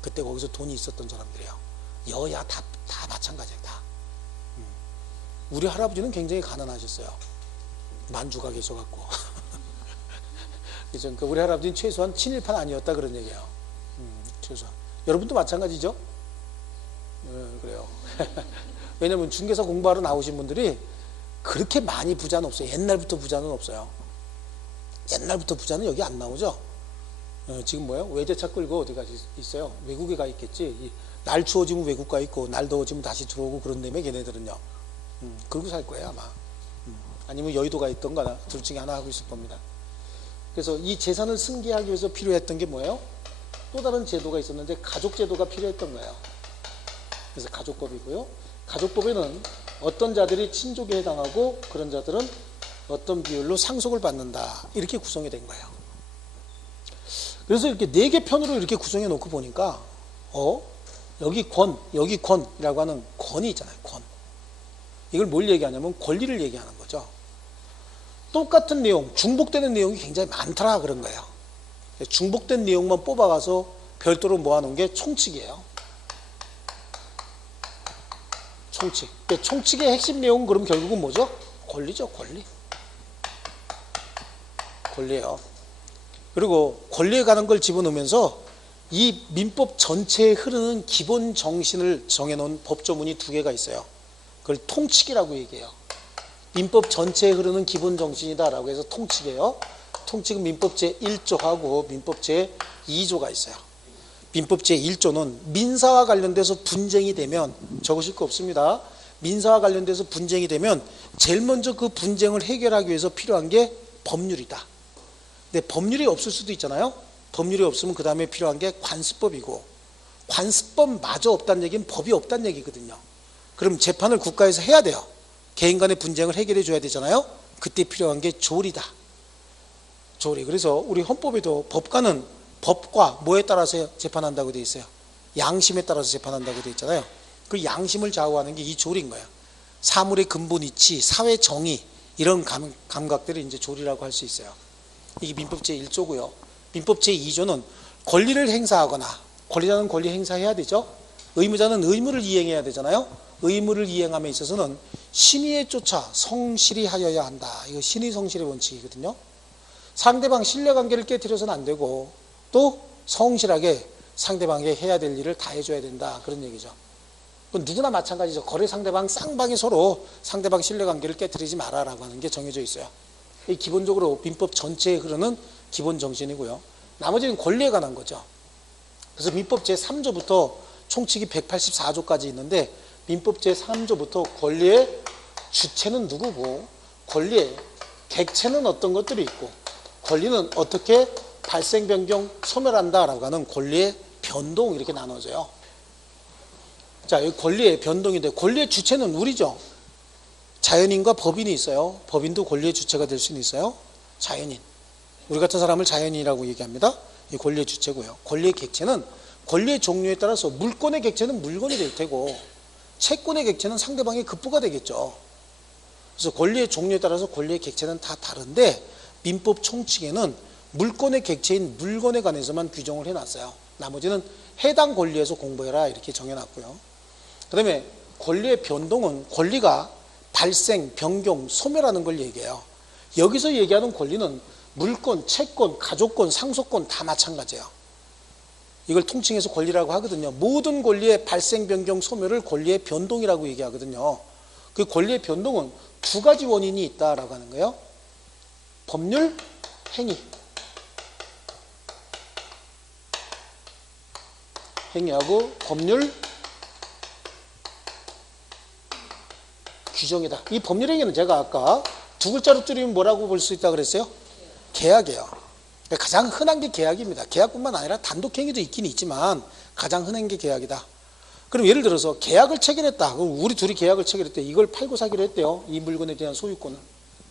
그때 거기서 돈이 있었던 사람들이에요. 여야 다 마찬가지예요. 다. 우리 할아버지는 굉장히 가난하셨어요. 만주가 계셔갖고. 그러니까 우리 할아버지는 최소한 친일파 아니었다 그런 얘기예요. 최소한. 여러분도 마찬가지죠? 그래요. 왜냐면 중개사 공부하러 나오신 분들이 그렇게 많이 부자는 없어요. 옛날부터 부자는 없어요. 옛날부터 부자는 여기 안 나오죠. 지금 뭐예요? 외제차 끌고 어디 가 있어요? 외국에 가 있겠지. 날 추워지면 외국 가 있고 날 더워지면 다시 들어오고 그런 다음에 걔네들은요. 그러고 살 거예요 아마. 아니면 여의도 가 있던가 둘 중에 하나 하고 있을 겁니다. 그래서 이 재산을 승계하기 위해서 필요했던 게 뭐예요? 또 다른 제도가 있었는데 가족제도가 필요했던 거예요. 그래서 가족법이고요. 가족법에는 어떤 자들이 친족에 해당하고 그런 자들은 어떤 비율로 상속을 받는다. 이렇게 구성이 된 거예요. 그래서 이렇게 4개 편으로 이렇게 구성해 놓고 보니까 여기 권이라고 하는 권이 있잖아요. 권. 이걸 뭘 얘기하냐면 권리를 얘기하는 거죠. 똑같은 내용, 중복되는 내용이 굉장히 많더라 그런 거예요. 중복된 내용만 뽑아가서 별도로 모아놓은 게 총칙이에요. 총칙. 총칙의 핵심 내용은 그럼 결국은 뭐죠? 권리죠, 권리. 권리예요. 그리고 권리에 관한 걸 집어넣으면서 이 민법 전체에 흐르는 기본 정신을 정해놓은 법조문이 2개가 있어요. 그걸 통칙이라고 얘기해요. 민법 전체에 흐르는 기본 정신이다라고 해서 통칙이에요. 통칙은 민법 제1조하고 민법 제2조가 있어요. 민법 제1조는 민사와 관련돼서 분쟁이 되면 적으실 거 없습니다. 민사와 관련돼서 분쟁이 되면 제일 먼저 그 분쟁을 해결하기 위해서 필요한 게 법률이다. 근데 법률이 없을 수도 있잖아요. 법률이 없으면 그 다음에 필요한 게 관습법이고 관습법마저 없다는 얘기는 법이 없다는 얘기거든요. 그럼 재판을 국가에서 해야 돼요. 개인 간의 분쟁을 해결해 줘야 되잖아요. 그때 필요한 게 조리다. 조리. 그래서 우리 헌법에도 법관은 법과 뭐에 따라서 재판한다고 되어 있어요? 양심에 따라서 재판한다고 되어 있잖아요. 그 양심을 좌우하는 게 이 조리인 거예요. 사물의 근본 이치, 사회 정의 이런 감각들을 이제 조리라고 할 수 있어요. 이게 민법 제1조고요. 민법 제2조는 권리를 행사하거나 권리자는 권리 행사해야 되죠. 의무자는 의무를 이행해야 되잖아요. 의무를 이행함에 있어서는 신의에 쫓아 성실히 하여야 한다. 이거 신의 성실의 원칙이거든요. 상대방 신뢰관계를 깨트려서는 안 되고 또 성실하게 상대방에게 해야 될 일을 다 해줘야 된다. 그런 얘기죠. 그건 누구나 마찬가지죠. 거래 상대방 쌍방이 서로 상대방 신뢰관계를 깨트리지 마라라고 하는 게 정해져 있어요. 이 기본적으로 민법 전체에 흐르는 기본 정신이고요. 나머지는 권리에 관한 거죠. 그래서 민법 제3조부터 총칙이 184조까지 있는데 민법 제3조부터 권리의 주체는 누구고 권리의 객체는 어떤 것들이 있고 권리는 어떻게 발생, 변경, 소멸한다라고 하는 권리의 변동 이렇게 나눠져요. 자, 여기 권리의 변동인데 권리의 주체는 우리죠. 자연인과 법인이 있어요. 법인도 권리의 주체가 될 수는 있어요. 자연인. 우리 같은 사람을 자연인이라고 얘기합니다. 이 권리의 주체고요. 권리의 객체는 권리의 종류에 따라서 물권의 객체는 물건이 될 테고 채권의 객체는 상대방의 급부가 되겠죠. 그래서 권리의 종류에 따라서 권리의 객체는 다 다른데 민법 총칙에는 물권의 객체인 물건에 관해서만 규정을 해놨어요. 나머지는 해당 권리에서 공부해라 이렇게 정해놨고요. 그 다음에 권리의 변동은 권리가 발생, 변경, 소멸하는 걸 얘기해요. 여기서 얘기하는 권리는 물권, 채권, 가족권, 상속권 다 마찬가지예요. 이걸 통칭해서 권리라고 하거든요. 모든 권리의 발생, 변경, 소멸을 권리의 변동이라고 얘기하거든요. 그 권리의 변동은 2가지 원인이 있다라고 하는 거예요. 법률, 행위. 행위하고 법률, 규정이다. 이 법률 행위는 제가 아까 2글자로 줄이면 뭐라고 볼 수 있다 그랬어요? 계약이에요. 가장 흔한 게 계약입니다. 계약뿐만 아니라 단독행위도 있긴 있지만 가장 흔한 게 계약이다. 그럼 예를 들어서 계약을 체결했다. 그럼 우리 둘이 계약을 체결했대. 이걸 팔고 사기로 했대요. 이 물건에 대한 소유권을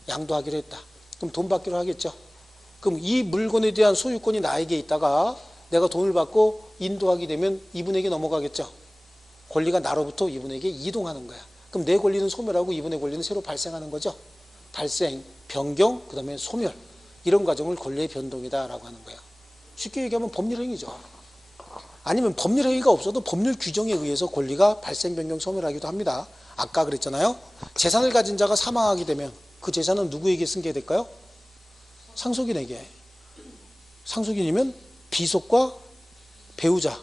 양도하기로 했다. 그럼 돈 받기로 하겠죠. 그럼 이 물건에 대한 소유권이 나에게 있다가 내가 돈을 받고 인도하게 되면 이분에게 넘어가겠죠. 권리가 나로부터 이분에게 이동하는 거야. 그럼 내 권리는 소멸하고 이분의 권리는 새로 발생하는 거죠. 발생, 변경, 그 다음에 소멸. 이런 과정을 권리의 변동이다라고 하는 거예요. 쉽게 얘기하면 법률행위죠. 아니면 법률행위가 없어도 법률 규정에 의해서 권리가 발생, 변경, 소멸하기도 합니다. 아까 그랬잖아요. 재산을 가진 자가 사망하게 되면 그 재산은 누구에게 승계될까요? 상속인에게. 상속인이면 비속과 배우자,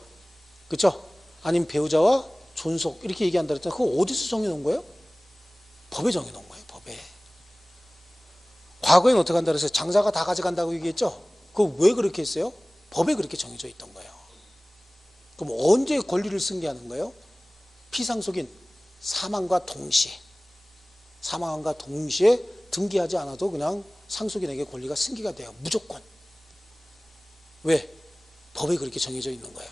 그렇죠? 아니면 배우자와 존속 이렇게 얘기한다 그랬잖아요. 그거 어디서 정해놓은 거예요? 법에 정해놓은 거예요. 법에. 과거에는 어떻게 한다 그랬어요? 장자가 다 가져간다고 얘기했죠? 그거 왜 그렇게 했어요? 법에 그렇게 정해져 있던 거예요. 그럼 언제 권리를 승계하는 거예요? 피상속인 사망과 동시에. 사망과 동시에 등기하지 않아도 그냥 상속인에게 권리가 승계가 돼요. 무조건. 왜? 법에 그렇게 정해져 있는 거예요.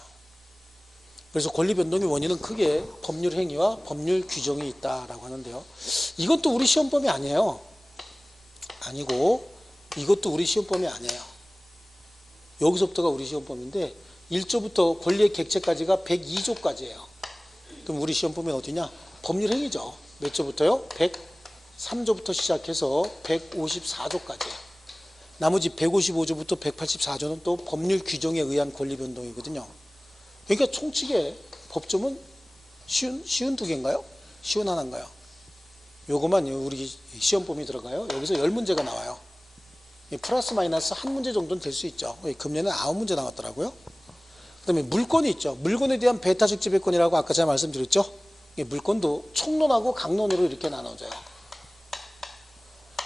그래서 권리 변동의 원인은 크게 법률 행위와 법률 규정이 있다라고 하는데요. 이것도 우리 시험범위 아니에요. 아니고 이것도 우리 시험범위 아니에요. 여기서부터가 우리 시험범위인데 1조부터 권리의 객체까지가 102조까지예요. 그럼 우리 시험범위는 어디냐? 법률 행위죠. 몇 조부터요? 103조부터 시작해서 154조까지예요. 나머지 155조부터 184조는 또 법률 규정에 의한 권리 변동이거든요. 그러니까 총칙에 법조문 쉬운 두 개인가요? 쉬운 하나인가요? 요거만 우리 시험 범위 들어가요. 여기서 10문제가 나와요. 플러스 마이너스 한 문제 정도는 될 수 있죠. 금년에 9문제 나왔더라고요. 그 다음에 물권이 있죠. 물건에 대한 배타적 지배권이라고 아까 제가 말씀드렸죠. 물권도 총론하고 강론으로 이렇게 나눠져요.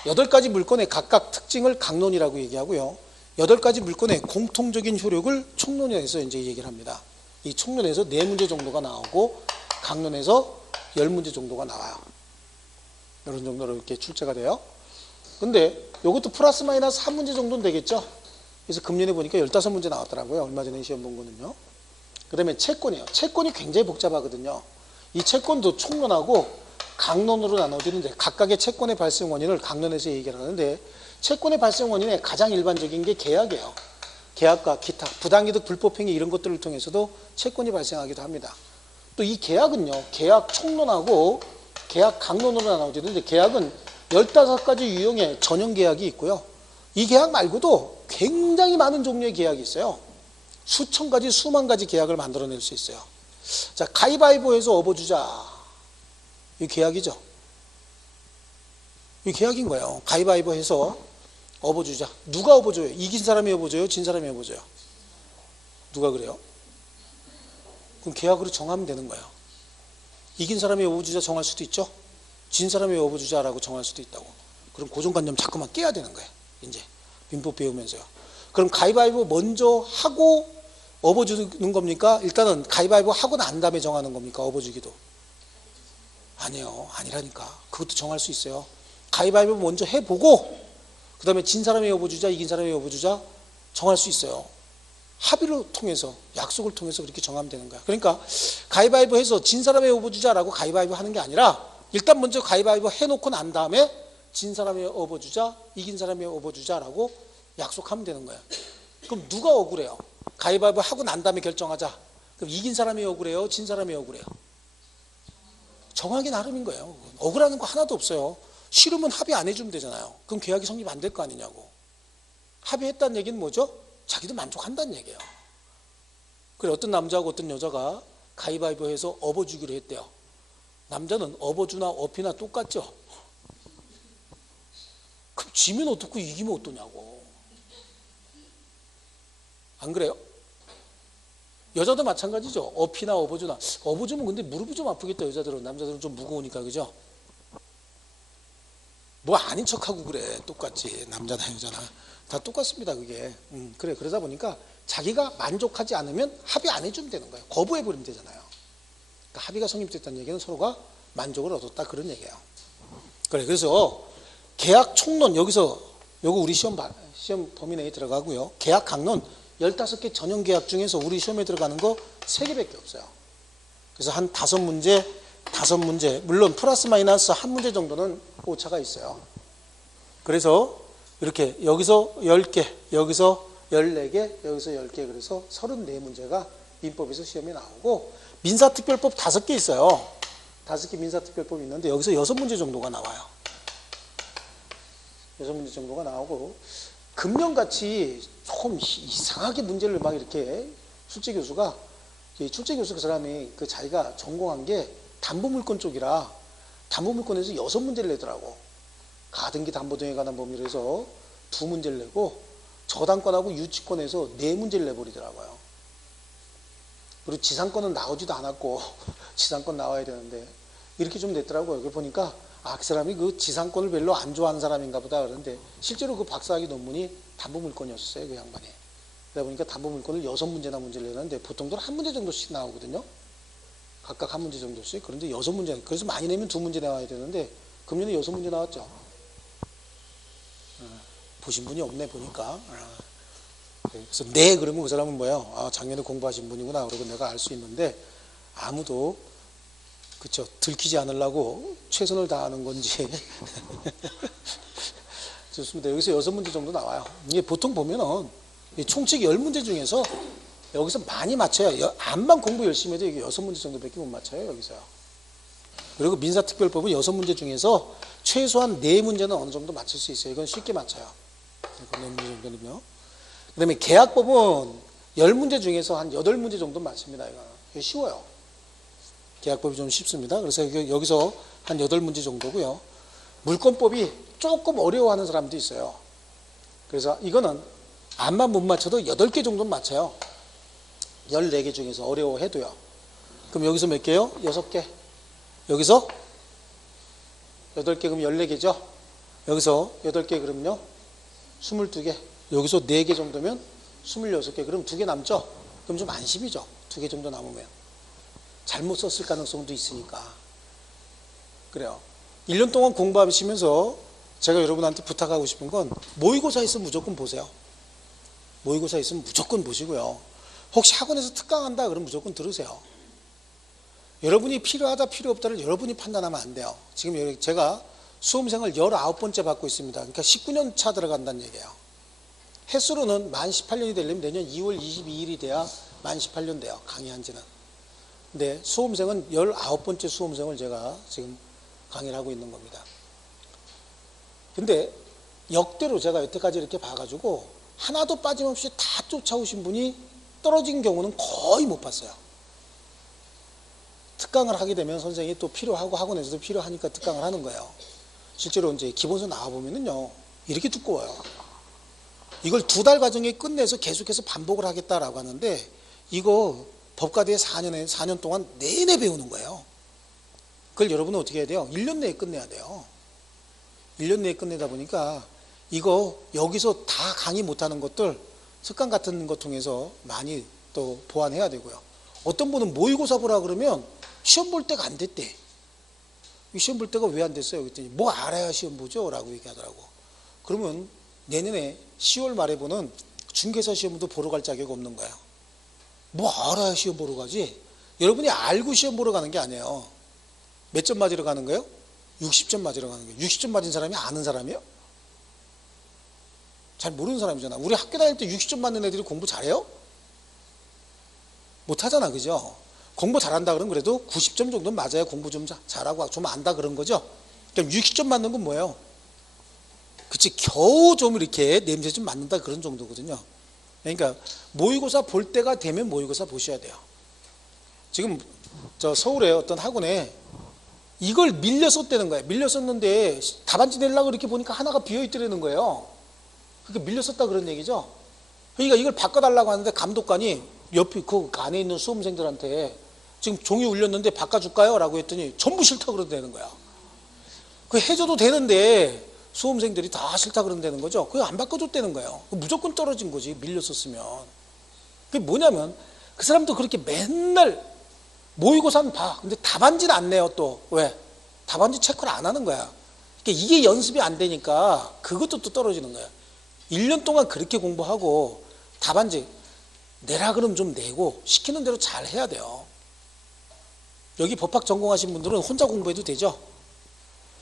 8가지 물권의 각각 특징을 강론이라고 얘기하고요. 8가지 물권의 공통적인 효력을 총론에서 이제 얘기를 합니다. 이 총론에서 4문제 정도가 나오고 강론에서 10문제 정도가 나와요. 이런 정도로 이렇게 출제가 돼요. 근데 이것도 플러스 마이너스 한 문제 정도는 되겠죠. 그래서 금년에 보니까 15문제 나왔더라고요. 얼마 전에 시험 본 거는요. 그 다음에 채권이에요. 채권이 굉장히 복잡하거든요. 이 채권도 총론하고 강론으로 나눠지는데 각각의 채권의 발생 원인을 강론에서 얘기를 하는데 채권의 발생 원인의 가장 일반적인 게 계약이에요. 계약과 기타, 부당이득, 불법행위 이런 것들을 통해서도 채권이 발생하기도 합니다. 또 이 계약은요. 계약 총론하고 계약 강론으로 나눠지는데 계약은 15가지 유형의 전형 계약이 있고요. 이 계약 말고도 굉장히 많은 종류의 계약이 있어요. 수천 가지, 수만 가지 계약을 만들어낼 수 있어요. 자, 가위바위보해서 업어주자. 이 계약이죠. 이 계약인 거예요. 가위바위보해서 업어주자. 누가 업어줘요? 이긴 사람이 업어줘요? 진 사람이 업어줘요? 누가 그래요? 그럼 계약으로 정하면 되는 거예요. 이긴 사람이 업어주자 정할 수도 있죠. 진 사람이 업어주자라고 정할 수도 있다고. 그럼 고정관념 자꾸만 깨야 되는 거예요. 이제 민법 배우면서요. 그럼 가위바위보 먼저 하고 업어주는 겁니까? 일단은 가위바위보 하고 난 다음에 정하는 겁니까? 업어주기도. 아니에요. 아니라니까. 그것도 정할 수 있어요. 가위바위보 먼저 해보고 그 다음에 진 사람이 업어주자 이긴 사람이 업어주자 정할 수 있어요. 합의를 통해서 약속을 통해서 그렇게 정하면 되는 거야. 그러니까 가위바위보 해서 진 사람이 업어주자라고 가위바위보 하는 게 아니라 일단 먼저 가위바위보 해놓고 난 다음에 진 사람이 업어주자 이긴 사람이 업어주자라고 약속하면 되는 거야. 그럼 누가 억울해요? 가위바위보 하고 난 다음에 결정하자. 그럼 이긴 사람이 억울해요? 진 사람이 억울해요? 정하기 나름인 거예요. 억울하는 거 하나도 없어요. 싫으면 합의 안 해주면 되잖아요. 그럼 계약이 성립 안 될 거 아니냐고. 합의했다는 얘기는 뭐죠? 자기도 만족한다는 얘기예요. 그래 어떤 남자하고 어떤 여자가 가위바위보 해서 업어주기로 했대요. 남자는 업어주나 업히나 똑같죠. 그럼 지면 어떻고 이기면 어떠냐고. 안 그래요? 여자도 마찬가지죠. 업히나 업어주나. 업어주면 근데 무릎이 좀 아프겠다 여자들은. 남자들은 좀 무거우니까 그죠? 뭐 아닌 척하고 그래. 똑같지. 남자나 여자나 다 똑같습니다 그게. 그래 그러다 보니까 자기가 만족하지 않으면 합의 안 해주면 되는 거예요. 거부해버리면 되잖아요. 그러니까 합의가 성립됐다는 얘기는 서로가 만족을 얻었다 그런 얘기예요. 그래 그래서 계약 총론 여기서 요거 우리 시험 범위 내에 들어가고요. 계약 강론 15개 전형 계약 중에서 우리 시험에 들어가는 거 3개밖에 없어요. 그래서 한 5문제, 물론 플러스 마이너스 한 문제 정도는 오차가 있어요. 그래서 이렇게 여기서 10개, 여기서 14개, 여기서 10개, 그래서 34문제가 민법에서 시험에 나오고, 민사특별법 5개 있어요. 5개 민사특별법이 있는데 여기서 6문제 정도가 나와요. 6문제 정도가 나오고, 금년같이 조금 이상하게 문제를 막 이렇게 출제 교수 그 사람이 그 자기가 전공한 게 담보물권 쪽이라 담보물권에서 6문제를 내더라고. 가등기 담보등에 관한 법률 해서 2문제를 내고, 저당권하고 유치권에서 4문제를 내버리더라고요. 그리고 지상권은 나오지도 않았고 지상권 나와야 되는데 이렇게 좀 냈더라고요. 여기 보니까 그 사람이 그 지상권을 별로 안 좋아하는 사람인가 보다. 그런데 실제로 그 박사학위 논문이 담보물권이었어요, 그 양반이. 그러다 보니까 담보물권을 6문제나 문제를 내는데 보통들 한 문제 정도씩 나오거든요. 각각 한 문제 정도씩. 그런데 6문제, 그래서 많이 내면 2문제 나와야 되는데 금년에 6문제 나왔죠. 보신 분이 없네 보니까. 그래서 네 그러면 그 사람은 뭐예요? 작년에 공부하신 분이구나. 그러고 내가 알 수 있는데 아무도 그쵸, 들키지 않으려고 최선을 다하는 건지. 좋습니다. 여기서 6문제 정도 나와요. 이게 보통 보면은 총칙 10문제 중에서 여기서 많이 맞춰요. 암만 공부 열심히 해도 이게 6문제 정도밖에 못 맞춰요, 여기서요. 그리고 민사특별법은 6문제 중에서 최소한 4문제는 어느 정도 맞출 수 있어요. 이건 쉽게 맞춰요. 4문제 정도는요. 그 다음에 계약법은 10문제 중에서 한 8문제 정도 맞춥니다. 이거 쉬워요. 계약법이 좀 쉽습니다. 그래서 여기서 한 8문제 정도고요. 물권법이 조금 어려워하는 사람도 있어요. 그래서 이거는 암만 못 맞춰도 8개 정도는 맞춰요. 14개 중에서 어려워해도요. 그럼 여기서 몇 개요? 6개. 여기서 8개, 그럼 14개죠. 여기서 8개 그럼요 22개. 여기서 4개 정도면 26개. 그럼 2개 남죠? 그럼 좀 안심이죠. 2개 정도 남으면. 잘못 썼을 가능성도 있으니까. 그래요. 1년 동안 공부하시면서 제가 여러분한테 부탁하고 싶은 건 모의고사 있으면 무조건 보세요. 모의고사 있으면 무조건 보시고요. 혹시 학원에서 특강한다 그러면 무조건 들으세요. 여러분이 필요하다 필요 없다를 여러분이 판단하면 안 돼요. 지금 제가 수험생을 19번째 받고 있습니다. 그러니까 19년 차 들어간다는 얘기예요. 횟수로는 만 18년이 되려면 내년 2월 22일이 돼야 만 18년 돼요. 강의한 지는. 근데 수험생은 19번째 수험생을 제가 지금 강의를 하고 있는 겁니다. 근데 역대로 제가 여태까지 이렇게 봐가지고 하나도 빠짐없이 다 쫓아오신 분이 떨어진 경우는 거의 못 봤어요. 특강을 하게 되면 선생님이 또 필요하고 학원에서도 필요하니까 특강을 하는 거예요. 실제로 이제 기본서 나와보면은요, 이렇게 두꺼워요. 이걸 2달 과정에 끝내서 계속해서 반복을 하겠다라고 하는데, 이거 법과대에 4년 동안 내내 배우는 거예요. 그걸 여러분은 어떻게 해야 돼요? 1년 내에 끝내야 돼요. 1년 내에 끝내다 보니까 이거 여기서 다 강의 못하는 것들 특강 같은 거 통해서 많이 또 보완해야 되고요. 어떤 분은 모의고사 보라 그러면 시험 볼 때가 안 됐대. 시험 볼 때가 왜 안 됐어요? 그랬더니 뭐 알아야 시험 보죠? 라고 얘기하더라고. 그러면 내년에 10월 말에 보는 중개사 시험도 보러 갈 자격 없는 거예요. 뭐 알아야 시험 보러 가지? 여러분이 알고 시험 보러 가는 게 아니에요. 몇 점 맞으러 가는 거예요? 60점 맞으러 가는 거예요. 60점 맞은 사람이 아는 사람이에요? 잘 모르는 사람이잖아. 우리 학교 다닐 때 60점 맞는 애들이 공부 잘해요? 못하잖아, 그죠? 공부 잘한다 그러면 그래도 90점 정도는 맞아야 공부 좀 잘하고 좀 안다 그런 거죠? 그럼 60점 맞는 건 뭐예요? 그치, 겨우 좀 이렇게 냄새 좀 맡는다 그런 정도거든요. 그러니까 모의고사 볼 때가 되면 모의고사 보셔야 돼요. 지금 저 서울에 어떤 학원에 이걸 밀려 썼다는 거예요. 밀려 썼는데 답안지 내려고 이렇게 보니까 하나가 비어있더라는 거예요. 그러니까 밀려 썼다 그런 얘기죠. 그러니까 이걸 바꿔달라고 하는데 감독관이 옆에 그 안에 있는 수험생들한테 지금 종이 울렸는데 바꿔줄까요? 라고 했더니 전부 싫다 그런다는 거야. 그 해줘도 되는데 수험생들이 다 싫다 그런다는 거죠. 그거 안 바꿔줬다는 거예요. 무조건 떨어진 거지, 밀려 썼으면. 그게 뭐냐면 그 사람도 그렇게 맨날 모의고사는 봐. 근데 답안지는 안 내요 또. 왜? 답안지 체크를 안 하는 거야. 그러니까 이게 연습이 안 되니까 그것도 또 떨어지는 거예요. 1년 동안 그렇게 공부하고 답안지 내라 그러면 좀 내고 시키는 대로 잘 해야 돼요. 여기 법학 전공하신 분들은 혼자 공부해도 되죠.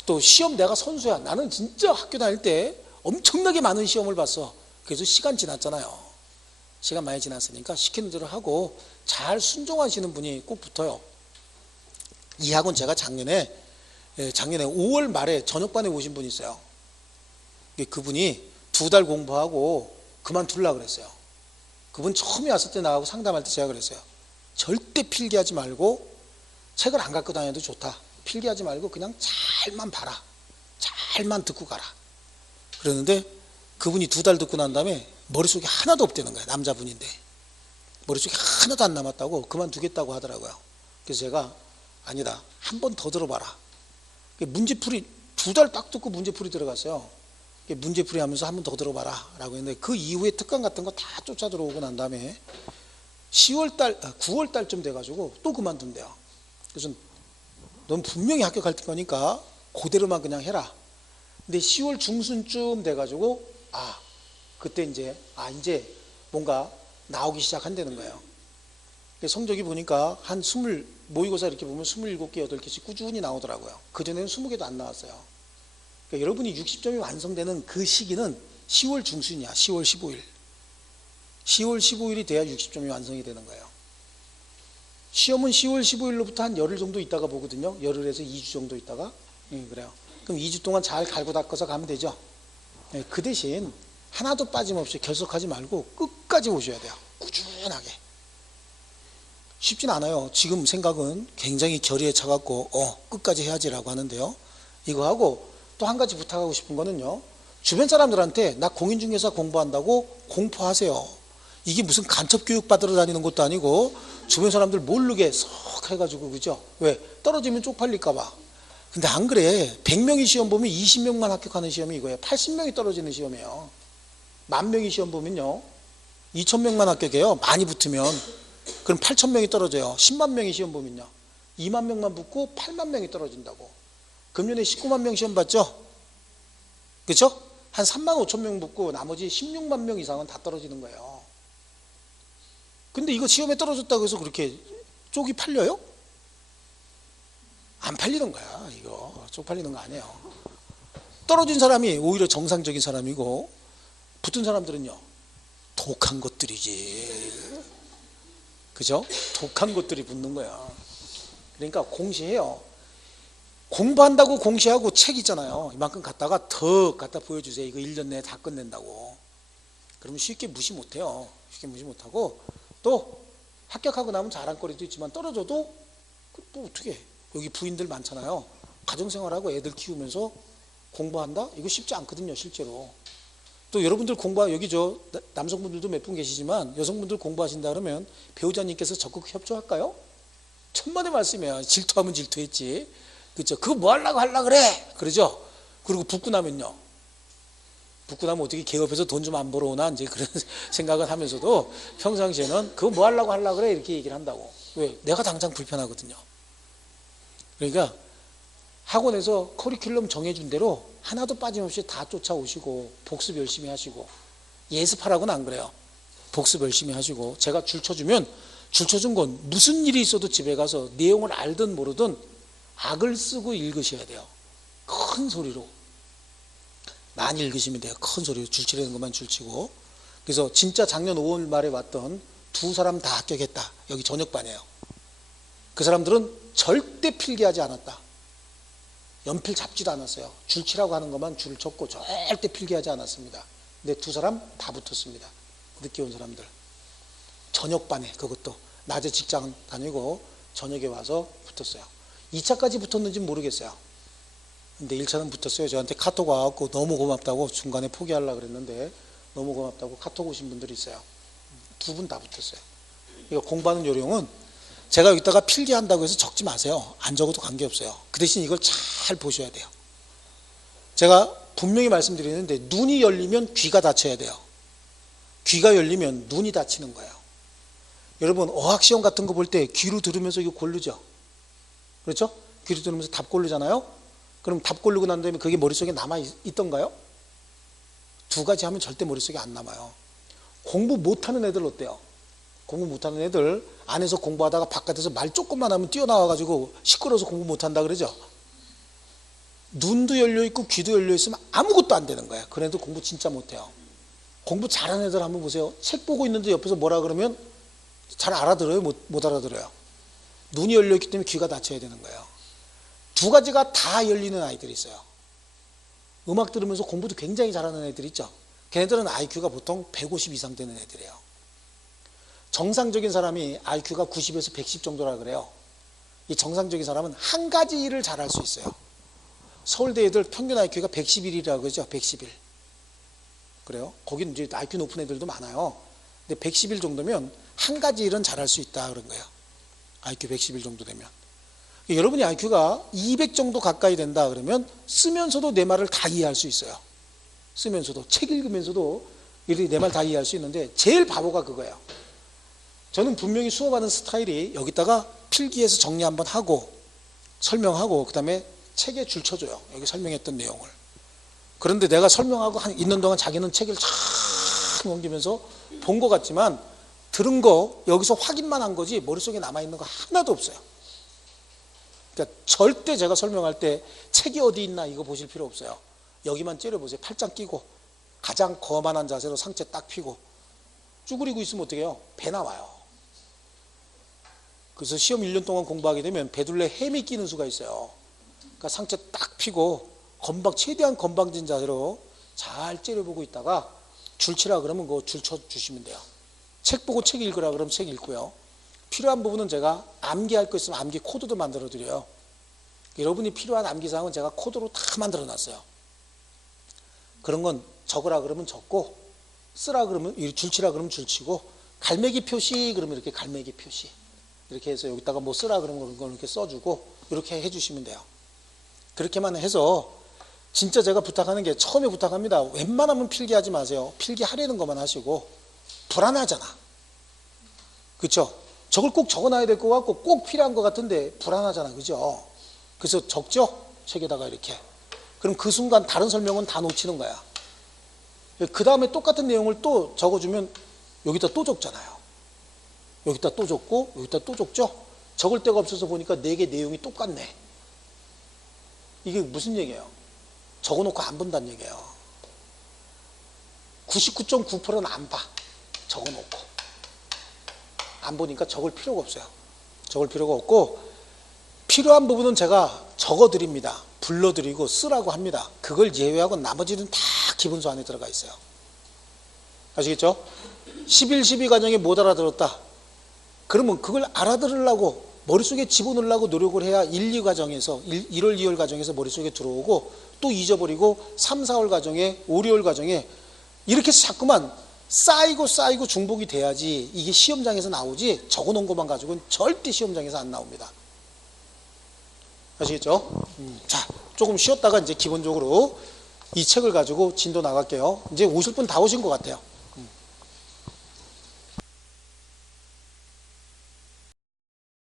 또 시험 내가 선수야. 나는 진짜 학교 다닐 때 엄청나게 많은 시험을 봤어. 그래서 시간 지났잖아요. 시간 많이 지났으니까 시키는 대로 하고 잘 순종하시는 분이 꼭 붙어요. 이 학원 제가 작년에 5월 말에 저녁반에 오신 분이 있어요. 그분이 2달 공부하고 그만두려고 그랬어요. 그분 처음에 왔을 때 나하고 상담할 때 제가 그랬어요. 절대 필기하지 말고 책을 안 갖고 다녀도 좋다. 필기하지 말고 그냥 잘만 봐라. 잘만 듣고 가라. 그러는데 그분이 2달 듣고 난 다음에 머릿속에 하나도 없다는 거예요. 남자분인데 머릿속에 하나도 안 남았다고 그만두겠다고 하더라고요. 그래서 제가 아니다. 한 번 더 들어봐라. 문제풀이 2달 딱 듣고 문제풀이 들어갔어요. 문제풀이 하면서 한 번 더 들어봐라 라고 했는데 그 이후에 특강 같은 거 다 쫓아 들어오고 난 다음에 9월 달쯤 돼가지고 또 그만둔대요. 그래서 넌 분명히 합격할 거니까 그대로만 그냥 해라. 근데 10월 중순쯤 돼가지고 그때 이제 뭔가 나오기 시작한다는 거예요. 성적이 보니까 한 모의고사 이렇게 보면 27개, 8개씩 꾸준히 나오더라고요. 그전에는 20개도 안 나왔어요. 그러니까 여러분이 60점이 완성되는 그 시기는 10월 중순이야. 10월 15일. 10월 15일이 돼야 60점이 완성이 되는 거예요. 시험은 10월 15일로부터 한 열흘 정도 있다가 보거든요. 열흘에서 2주 정도 있다가. 그래요. 그럼 2주 동안 잘 갈고 닦아서 가면 되죠. 그 대신 하나도 빠짐없이 결석하지 말고 끝까지 오셔야 돼요. 꾸준하게. 쉽진 않아요. 지금 생각은 굉장히 결의에 차갖고 끝까지 해야지라고 하는데요. 이거 하고 또 한 가지 부탁하고 싶은 거는요. 주변 사람들한테 나 공인중개사 공부한다고 공포하세요. 이게 무슨 간첩 교육 받으러 다니는 것도 아니고 주변 사람들 모르게 쏙 해가지고 그죠? 왜? 떨어지면 쪽팔릴까 봐. 근데 안 그래. 100명이 시험 보면 20명만 합격하는 시험이 이거예요. 80명이 떨어지는 시험이에요. 10,000명이 시험 보면요 2,000명만 합격해요. 많이 붙으면. 그럼 8,000명이 떨어져요. 10만 명이 시험 보면요 2만 명만 붙고 8만 명이 떨어진다고. 금년에 19만 명 시험 봤죠? 그렇죠? 한 3만 5천 명 붙고 나머지 16만 명 이상은 다 떨어지는 거예요. 근데 이거 시험에 떨어졌다고 해서 그렇게 쪽이 팔려요? 안 팔리는 거야. 이거 쪽팔리는 거 아니에요. 떨어진 사람이 오히려 정상적인 사람이고 붙은 사람들은요 독한 것들이지. 그죠? 독한 것들이 붙는 거야. 그러니까 공시해요. 공부한다고 공시하고 책 있잖아요. 이만큼 갖다가 더 갖다 보여주세요. 이거 1년 내에 다 끝낸다고. 그러면 쉽게 무시 못해요. 쉽게 무시 못하고 또 합격하고 나면 자랑거리도 있지만 떨어져도 또 어떻게 해. 여기 부인들 많잖아요. 가정생활하고 애들 키우면서 공부한다? 이거 쉽지 않거든요. 실제로. 또 여러분들 여기 남성분들도 몇 분 계시지만 여성분들 공부하신다 그러면 배우자님께서 적극 협조할까요? 천만의 말씀이야. 질투하면 질투했지. 그렇죠? 그거 뭐 하려고 그래? 그러죠? 그리고 붙고 나면요. 붙고 나면 어떻게 개업해서 돈 좀 안 벌어오나 이제 그런 생각을 하면서도 평상시에는 그거 뭐 하려고 그래? 이렇게 얘기를 한다고. 왜? 내가 당장 불편하거든요. 그러니까 학원에서 커리큘럼 정해준 대로 하나도 빠짐없이 다 쫓아오시고 복습 열심히 하시고 예습하라고는 안 그래요. 복습 열심히 하시고 제가 줄 쳐준 건 무슨 일이 있어도 집에 가서 내용을 알든 모르든 악을 쓰고 읽으셔야 돼요. 큰 소리로 많이 읽으시면 돼요. 큰 소리로 줄치려는 것만 줄치고. 그래서 진짜 작년 5월 말에 왔던 2사람 다 합격했다. 여기 저녁반이에요. 그 사람들은 절대 필기하지 않았다. 연필 잡지도 않았어요. 줄치라고 하는 것만 줄을 쳤고 절대 필기하지 않았습니다. 근데 2사람 다 붙었습니다. 늦게 온 사람들. 저녁반에 그것도 낮에 직장 다니고 저녁에 와서 붙었어요. 2차까지 붙었는지 모르겠어요. 근데 1차는 붙었어요. 저한테 카톡 와갖고 너무 고맙다고 중간에 포기하려고 그랬는데 너무 고맙다고 카톡 오신 분들이 있어요. 2분 다 붙었어요. 이거 공부하는 요령은 제가 여기다가 필기한다고 해서 적지 마세요. 안 적어도 관계없어요. 그 대신 이걸 잘 보셔야 돼요. 제가 분명히 말씀드리는데 눈이 열리면 귀가 닫혀야 돼요. 귀가 열리면 눈이 닫히는 거예요. 여러분 어학시험 같은 거 볼 때 귀로 들으면서 이거 고르죠. 그렇죠? 귀로 들으면서 답 고르잖아요. 그럼 답 고르고 난 다음에 그게 머릿속에 남아있던가요? 두 가지 하면 절대 머릿속에 안 남아요. 공부 못하는 애들 어때요? 공부 못하는 애들 안에서 공부하다가 바깥에서 말 조금만 하면 뛰어나와가지고 시끄러워서 공부 못한다 그러죠? 눈도 열려있고 귀도 열려있으면 아무것도 안 되는 거야. 그런 애들 공부 진짜 못해요. 공부 잘하는 애들 한번 보세요. 책 보고 있는데 옆에서 뭐라 그러면 잘 알아들어요? 못 알아들어요? 눈이 열려있기 때문에 귀가 닫혀야 되는 거예요. 두 가지가 다 열리는 아이들이 있어요. 음악 들으면서 공부도 굉장히 잘하는 애들 있죠. 걔네들은 IQ가 보통 150 이상 되는 애들이에요. 정상적인 사람이 IQ가 90에서 110 정도라 그래요. 이 정상적인 사람은 한 가지 일을 잘할 수 있어요. 서울대 애들 평균 IQ가 111이라고 그러죠. 111. 그래요? 거긴 이제 IQ 높은 애들도 많아요. 근데 111 정도면 한 가지 일은 잘할 수 있다 그런 거예요. IQ 111 정도 되면. 여러분이 IQ가 200 정도 가까이 된다 그러면 쓰면서도 내 말을 다 이해할 수 있어요. 쓰면서도 책 읽으면서도 내 말 다 이해할 수 있는데 제일 바보가 그거예요. 저는 분명히 수업하는 스타일이 여기다가 필기해서 정리 한번 하고 설명하고 그 다음에 책에 줄 쳐줘요. 여기 설명했던 내용을. 그런데 내가 설명하고 있는 동안 자기는 책을 쫙 넘기면서 본 것 같지만 들은 거 여기서 확인만 한 거지 머릿속에 남아있는 거 하나도 없어요. 그러니까 절대 제가 설명할 때 책이 어디 있나 이거 보실 필요 없어요. 여기만 째려보세요. 팔짱 끼고 가장 거만한 자세로 상체 딱 펴고 쭈그리고 있으면 어떻게 해요? 배 나와요. 그래서 시험 1년 동안 공부하게 되면 배둘레 햄이 끼는 수가 있어요. 그러니까 상체 딱 펴고 최대한 건방진 자세로 잘 째려보고 있다가 줄 치라 그러면 그거 줄 쳐주시면 돼요. 책 보고 책 읽으라 그러면 책 읽고요. 필요한 부분은 제가 암기할 거 있으면 암기 코드도 만들어 드려요. 여러분이 필요한 암기사항은 제가 코드로 다 만들어 놨어요. 그런 건 적으라 그러면 적고 쓰라 그러면 줄치라 그러면 줄치고 갈매기 표시 그러면 이렇게 갈매기 표시 이렇게 해서 여기다가 뭐 쓰라 그러면 그걸 이렇게 써주고 이렇게 해주시면 돼요. 그렇게만 해서 진짜 제가 부탁하는 게 처음에 부탁합니다. 웬만하면 필기하지 마세요. 필기하려는 것만 하시고 불안하잖아. 그렇죠? 저걸 꼭 적어놔야 될 것 같고 꼭 필요한 것 같은데 불안하잖아. 그죠? 그래서 적죠? 책에다가 이렇게. 그럼 그 순간 다른 설명은 다 놓치는 거야. 그 다음에 똑같은 내용을 또 적어주면 여기다 또 적잖아요. 여기다 또 적고 여기다 또 적죠? 적을 데가 없어서 보니까 4개 내용이 똑같네. 이게 무슨 얘기예요? 적어놓고 안 본다는 얘기예요. 99.9%는 안 봐. 적어놓고. 안 보니까 적을 필요가 없어요. 적을 필요가 없고 필요한 부분은 제가 적어드립니다. 불러드리고 쓰라고 합니다. 그걸 제외하고 나머지는 다 기본서 안에 들어가 있어요. 아시겠죠? 11, 12 과정에 못 알아들었다. 그러면 그걸 알아들으려고 머릿속에 집어넣으려고 노력을 해야 1, 2 과정에서 1월, 2월 과정에서 머릿속에 들어오고 또 잊어버리고 3, 4월 과정에 5, 6월 과정에 이렇게 해서 자꾸만 쌓이고 중복이 돼야지 이게 시험장에서 나오지 적어놓은 것만 가지고는 절대 시험장에서 안 나옵니다. 아시겠죠? 자, 조금 쉬었다가 이제 기본적으로 이 책을 가지고 진도 나갈게요. 이제 오실 분 다 오신 것 같아요.